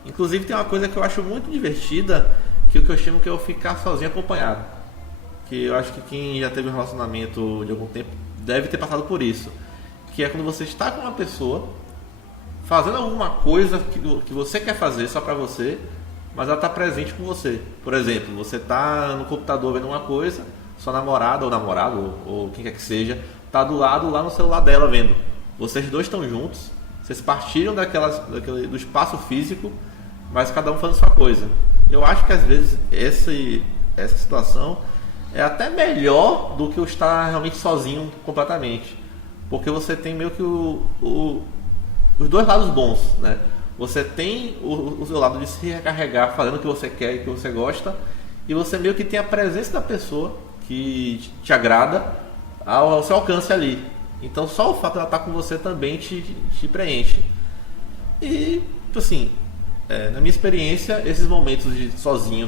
Inclusive tem uma coisa que eu acho muito divertida, que é o que eu chamo que é o ficar sozinho acompanhado. Que eu acho que quem já teve um relacionamento de algum tempo deve ter passado por isso. Que é quando você está com uma pessoa fazendo alguma coisa que você quer fazer só pra você, mas ela está presente com você. Por exemplo, você está no computador vendo uma coisa, sua namorada ou namorado, ou quem quer que seja, está do lado lá no celular dela vendo. Vocês dois estão juntos, vocês partilham do espaço físico, mas cada um fazendo sua coisa. Eu acho que às vezes essa situação é até melhor do que eu estar realmente sozinho completamente. Porque você tem meio que os dois lados bons, né? Você tem o seu lado de se recarregar fazendo o que você quer e o que você gosta, e você meio que tem a presença da pessoa que te agrada ao seu alcance ali. Então só o fato de ela estar com você também te preenche. E assim, na minha experiência, esses momentos de sozinho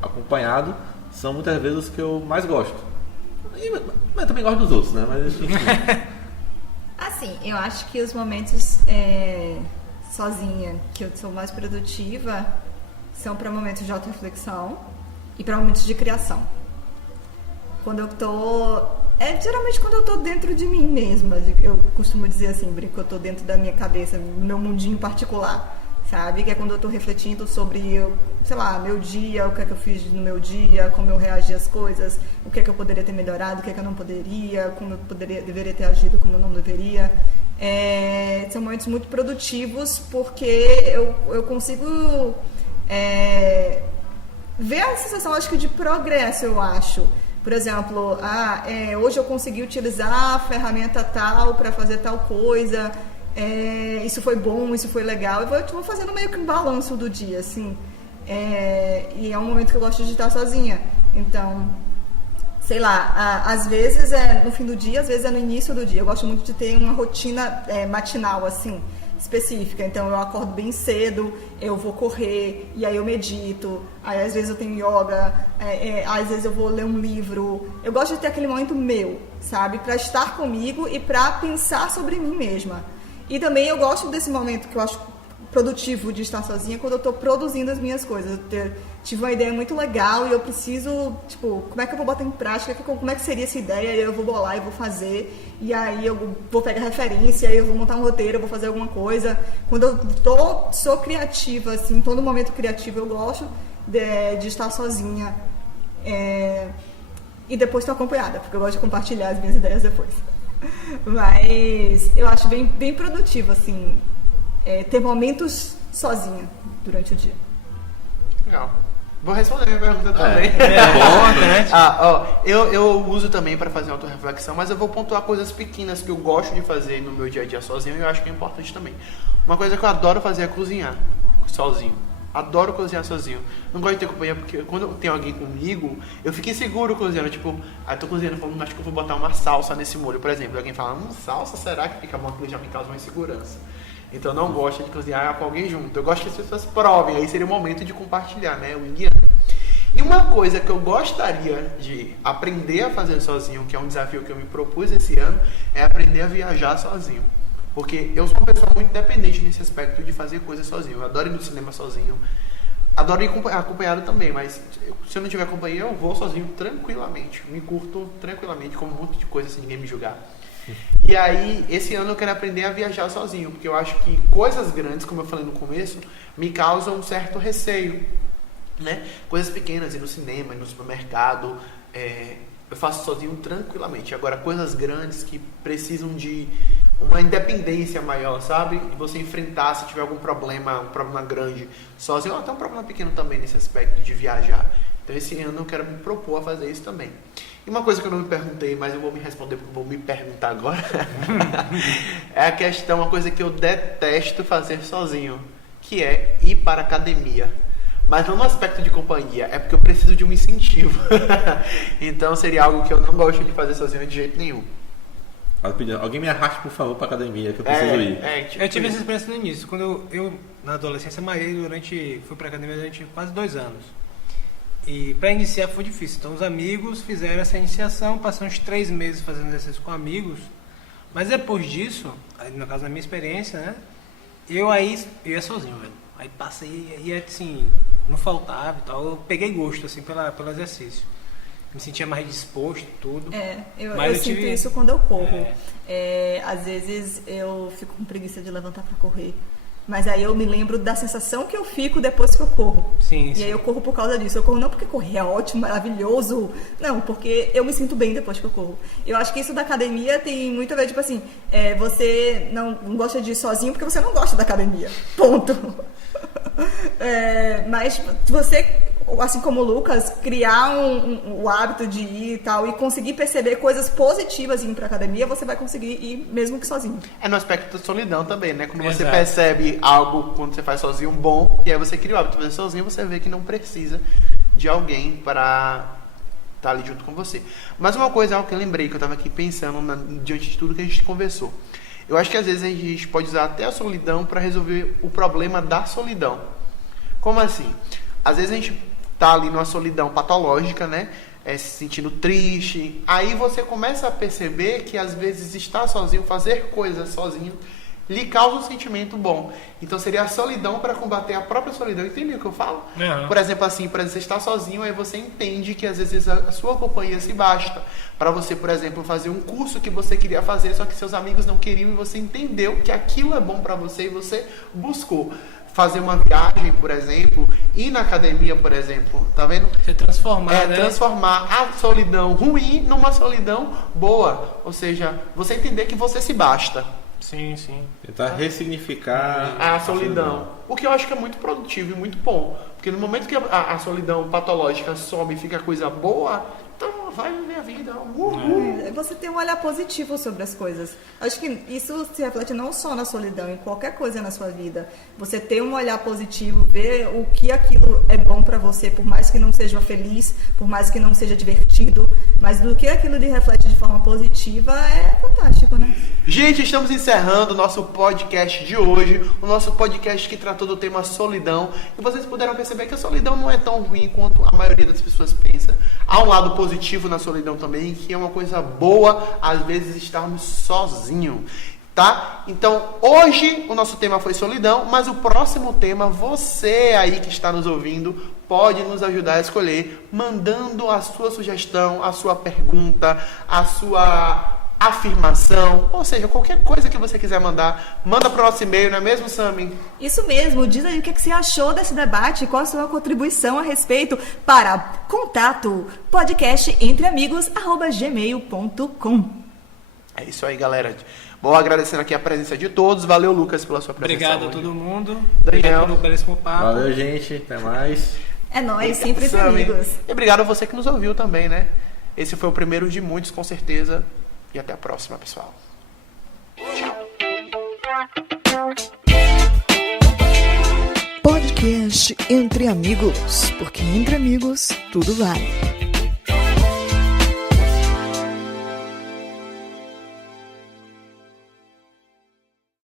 acompanhado são muitas vezes os que eu mais gosto. Mas também gosto dos outros, né? Mas enfim. Assim, eu acho que os momentos sozinha que eu sou mais produtiva são para momentos de autorreflexão e para momentos de criação. Quando eu tô... geralmente quando eu tô dentro de mim mesma. Eu costumo dizer assim, brinco, eu tô dentro da minha cabeça, meu mundinho particular, sabe? Que é quando eu tô refletindo sobre, sei lá, meu dia, o que é que eu fiz no meu dia, como eu reagi às coisas, o que é que eu poderia ter melhorado, o que é que eu não poderia, como eu deveria ter agido, como eu não deveria. São momentos muito produtivos porque eu consigo ver a sensação, acho que de progresso, eu acho. Por exemplo, hoje eu consegui utilizar a ferramenta tal para fazer tal coisa, isso foi bom, isso foi legal. Eu vou fazendo meio que um balanço do dia, assim. E é um momento que eu gosto de estar sozinha. Então, sei lá, às vezes é no fim do dia, às vezes é no início do dia. Eu gosto muito de ter uma rotina matinal, assim, específica. Então eu acordo bem cedo, eu vou correr, e aí eu medito, aí às vezes eu tenho yoga, às vezes eu vou ler um livro. Eu gosto de ter aquele momento meu, sabe? Pra estar comigo e pra pensar sobre mim mesma. E também eu gosto desse momento que eu acho produtivo de estar sozinha, quando eu tô produzindo as minhas coisas. Eu tive uma ideia muito legal e eu preciso, tipo, como é que eu vou botar em prática, como é que seria essa ideia, e eu vou bolar e vou fazer, e aí eu vou pegar referência, aí eu vou montar um roteiro, eu vou fazer alguma coisa. Quando eu sou criativa, assim, todo momento criativo eu gosto de estar sozinha. E depois tô acompanhada, porque eu gosto de compartilhar as minhas ideias depois. Mas eu acho bem, bem produtivo, assim, ter momentos sozinha durante o dia. Legal. Vou responder a minha pergunta também. Eu uso também para fazer autorreflexão, mas eu vou pontuar coisas pequenas que eu gosto de fazer no meu dia a dia sozinho e eu acho que é importante também. Uma coisa que eu adoro fazer é cozinhar sozinho. Adoro cozinhar sozinho. Não gosto de ter companhia, porque quando tem alguém comigo, eu fico inseguro cozinhando. Tipo, tô cozinhando, falando, acho que eu vou botar uma salsa nesse molho, por exemplo. Alguém fala, salsa, será que fica bom? Aquilo já me causa uma insegurança. Então eu não gosto de cozinhar com alguém junto. Eu gosto que as pessoas provem. Aí seria o momento de compartilhar, né? O yin. E uma coisa que eu gostaria de aprender a fazer sozinho, que é um desafio que eu me propus esse ano, é aprender a viajar sozinho. Porque eu sou uma pessoa muito dependente nesse aspecto de fazer coisas sozinho. Eu adoro ir no cinema sozinho. Adoro ir acompanhado também, mas se eu não tiver companhia, eu vou sozinho tranquilamente. Me curto tranquilamente, como um monte de coisa sem ninguém me julgar. E aí, esse ano eu quero aprender a viajar sozinho, porque eu acho que coisas grandes, como eu falei no começo, me causam um certo receio, né? Coisas pequenas, ir no cinema, ir no supermercado, eu faço sozinho tranquilamente. Agora, coisas grandes que precisam de uma independência maior, sabe? De você enfrentar se tiver algum problema, um problema grande sozinho, ou até um problema pequeno também nesse aspecto de viajar. Então esse ano eu quero me propor a fazer isso também. E uma coisa que eu não me perguntei, mas eu vou me responder porque eu vou me perguntar agora, é a questão, uma coisa que eu detesto fazer sozinho, que é ir para a academia. Mas não no aspecto de companhia, é porque eu preciso de um incentivo. Então seria algo que eu não gosto de fazer sozinho de jeito nenhum. Alguém me arraste, por favor, para a academia, que eu preciso ir. Eu tive essa experiência no início. Quando eu na adolescência, malhei fui para a academia durante quase 2 anos. E para iniciar foi difícil. Então os amigos fizeram essa iniciação, passei uns 3 meses fazendo exercício com amigos. Mas depois disso, no caso da minha experiência, né? Eu ia sozinho, velho. Aí passei, e assim, não faltava e tal. Eu peguei gosto, assim, pelo exercício. Me sentia mais disposto e tudo. Eu sinto isso quando eu corro. Às vezes eu fico com preguiça de levantar para correr. Mas aí eu me lembro da sensação que eu fico depois que eu corro. Sim. E aí eu corro por causa disso. Eu corro não porque correr é ótimo, maravilhoso. Não, porque eu me sinto bem depois que eu corro. Eu acho que isso da academia tem muito a ver, tipo assim, você não gosta de ir sozinho porque você não gosta da academia. Ponto. Mas você, assim como o Lucas, criar o hábito de ir e tal, e conseguir perceber coisas positivas em ir pra academia, você vai conseguir ir mesmo que sozinho. É no aspecto da solidão também, né? Quando você Exato. percebe algo, quando você faz sozinho, bom, e aí você cria o hábito de fazer sozinho, você vê que não precisa de alguém para estar ali junto com você. Mas uma coisa, algo que eu lembrei, que eu estava aqui pensando diante de tudo que a gente conversou. Eu acho que às vezes a gente pode usar até a solidão para resolver o problema da solidão. Como assim? Às vezes a gente tá ali numa solidão patológica, né? Se sentindo triste. Aí você começa a perceber que às vezes estar sozinho, fazer coisas sozinho, lhe causa um sentimento bom. Então seria a solidão para combater a própria solidão. Entendeu o que eu falo? Uhum. Por exemplo, assim, para você estar sozinho, aí você entende que às vezes a sua companhia se basta. Para você, por exemplo, fazer um curso que você queria fazer, só que seus amigos não queriam e você entendeu que aquilo é bom para você e você buscou. Fazer uma viagem, por exemplo, ir na academia, por exemplo, tá vendo? Você transformar, né? Transformar a solidão ruim numa solidão boa. Ou seja, você entender que você se basta. Sim. Tentar ressignificar A solidão. O que eu acho que é muito produtivo e muito bom. Porque no momento que a solidão patológica some e fica coisa boa, então vai viver a vida. Você tem um olhar positivo sobre as coisas. Acho que isso se reflete não só na solidão, em qualquer coisa na sua vida. Você ter um olhar positivo, ver o que aquilo é bom pra você, por mais que não seja feliz, por mais que não seja divertido, mas do que aquilo lhe reflete de forma positiva é fantástico, né? Gente, estamos encerrando o nosso podcast de hoje, o nosso podcast que tratou do tema solidão. E vocês puderam perceber que a solidão não é tão ruim quanto a maioria das pessoas pensa. Há um lado positivo na solidão também, que é uma coisa boa, às vezes, estarmos sozinhos. Tá? Então, hoje o nosso tema foi solidão, mas o próximo tema, você aí que está nos ouvindo, pode nos ajudar a escolher, mandando a sua sugestão, a sua pergunta, a sua afirmação, ou seja, qualquer coisa que você quiser mandar, manda para o nosso e-mail, não é mesmo, Sami? Isso mesmo, diz aí o que você achou desse debate, qual a sua contribuição a respeito para contato podcastentreamigos@gmail.com. É isso aí, galera. Vou agradecendo aqui a presença de todos. Valeu, Lucas, pela sua presença. Obrigado a hoje. todo mundo. Daniel. Obrigado pelo belíssimo papo. Valeu, gente. Até mais. É nóis, Obrigado, sempre entre Sami. amigos. E obrigado a você que nos ouviu também, né? Esse foi o primeiro de muitos, com certeza. E até a próxima, pessoal. Podcast Entre Amigos, porque entre amigos tudo vale.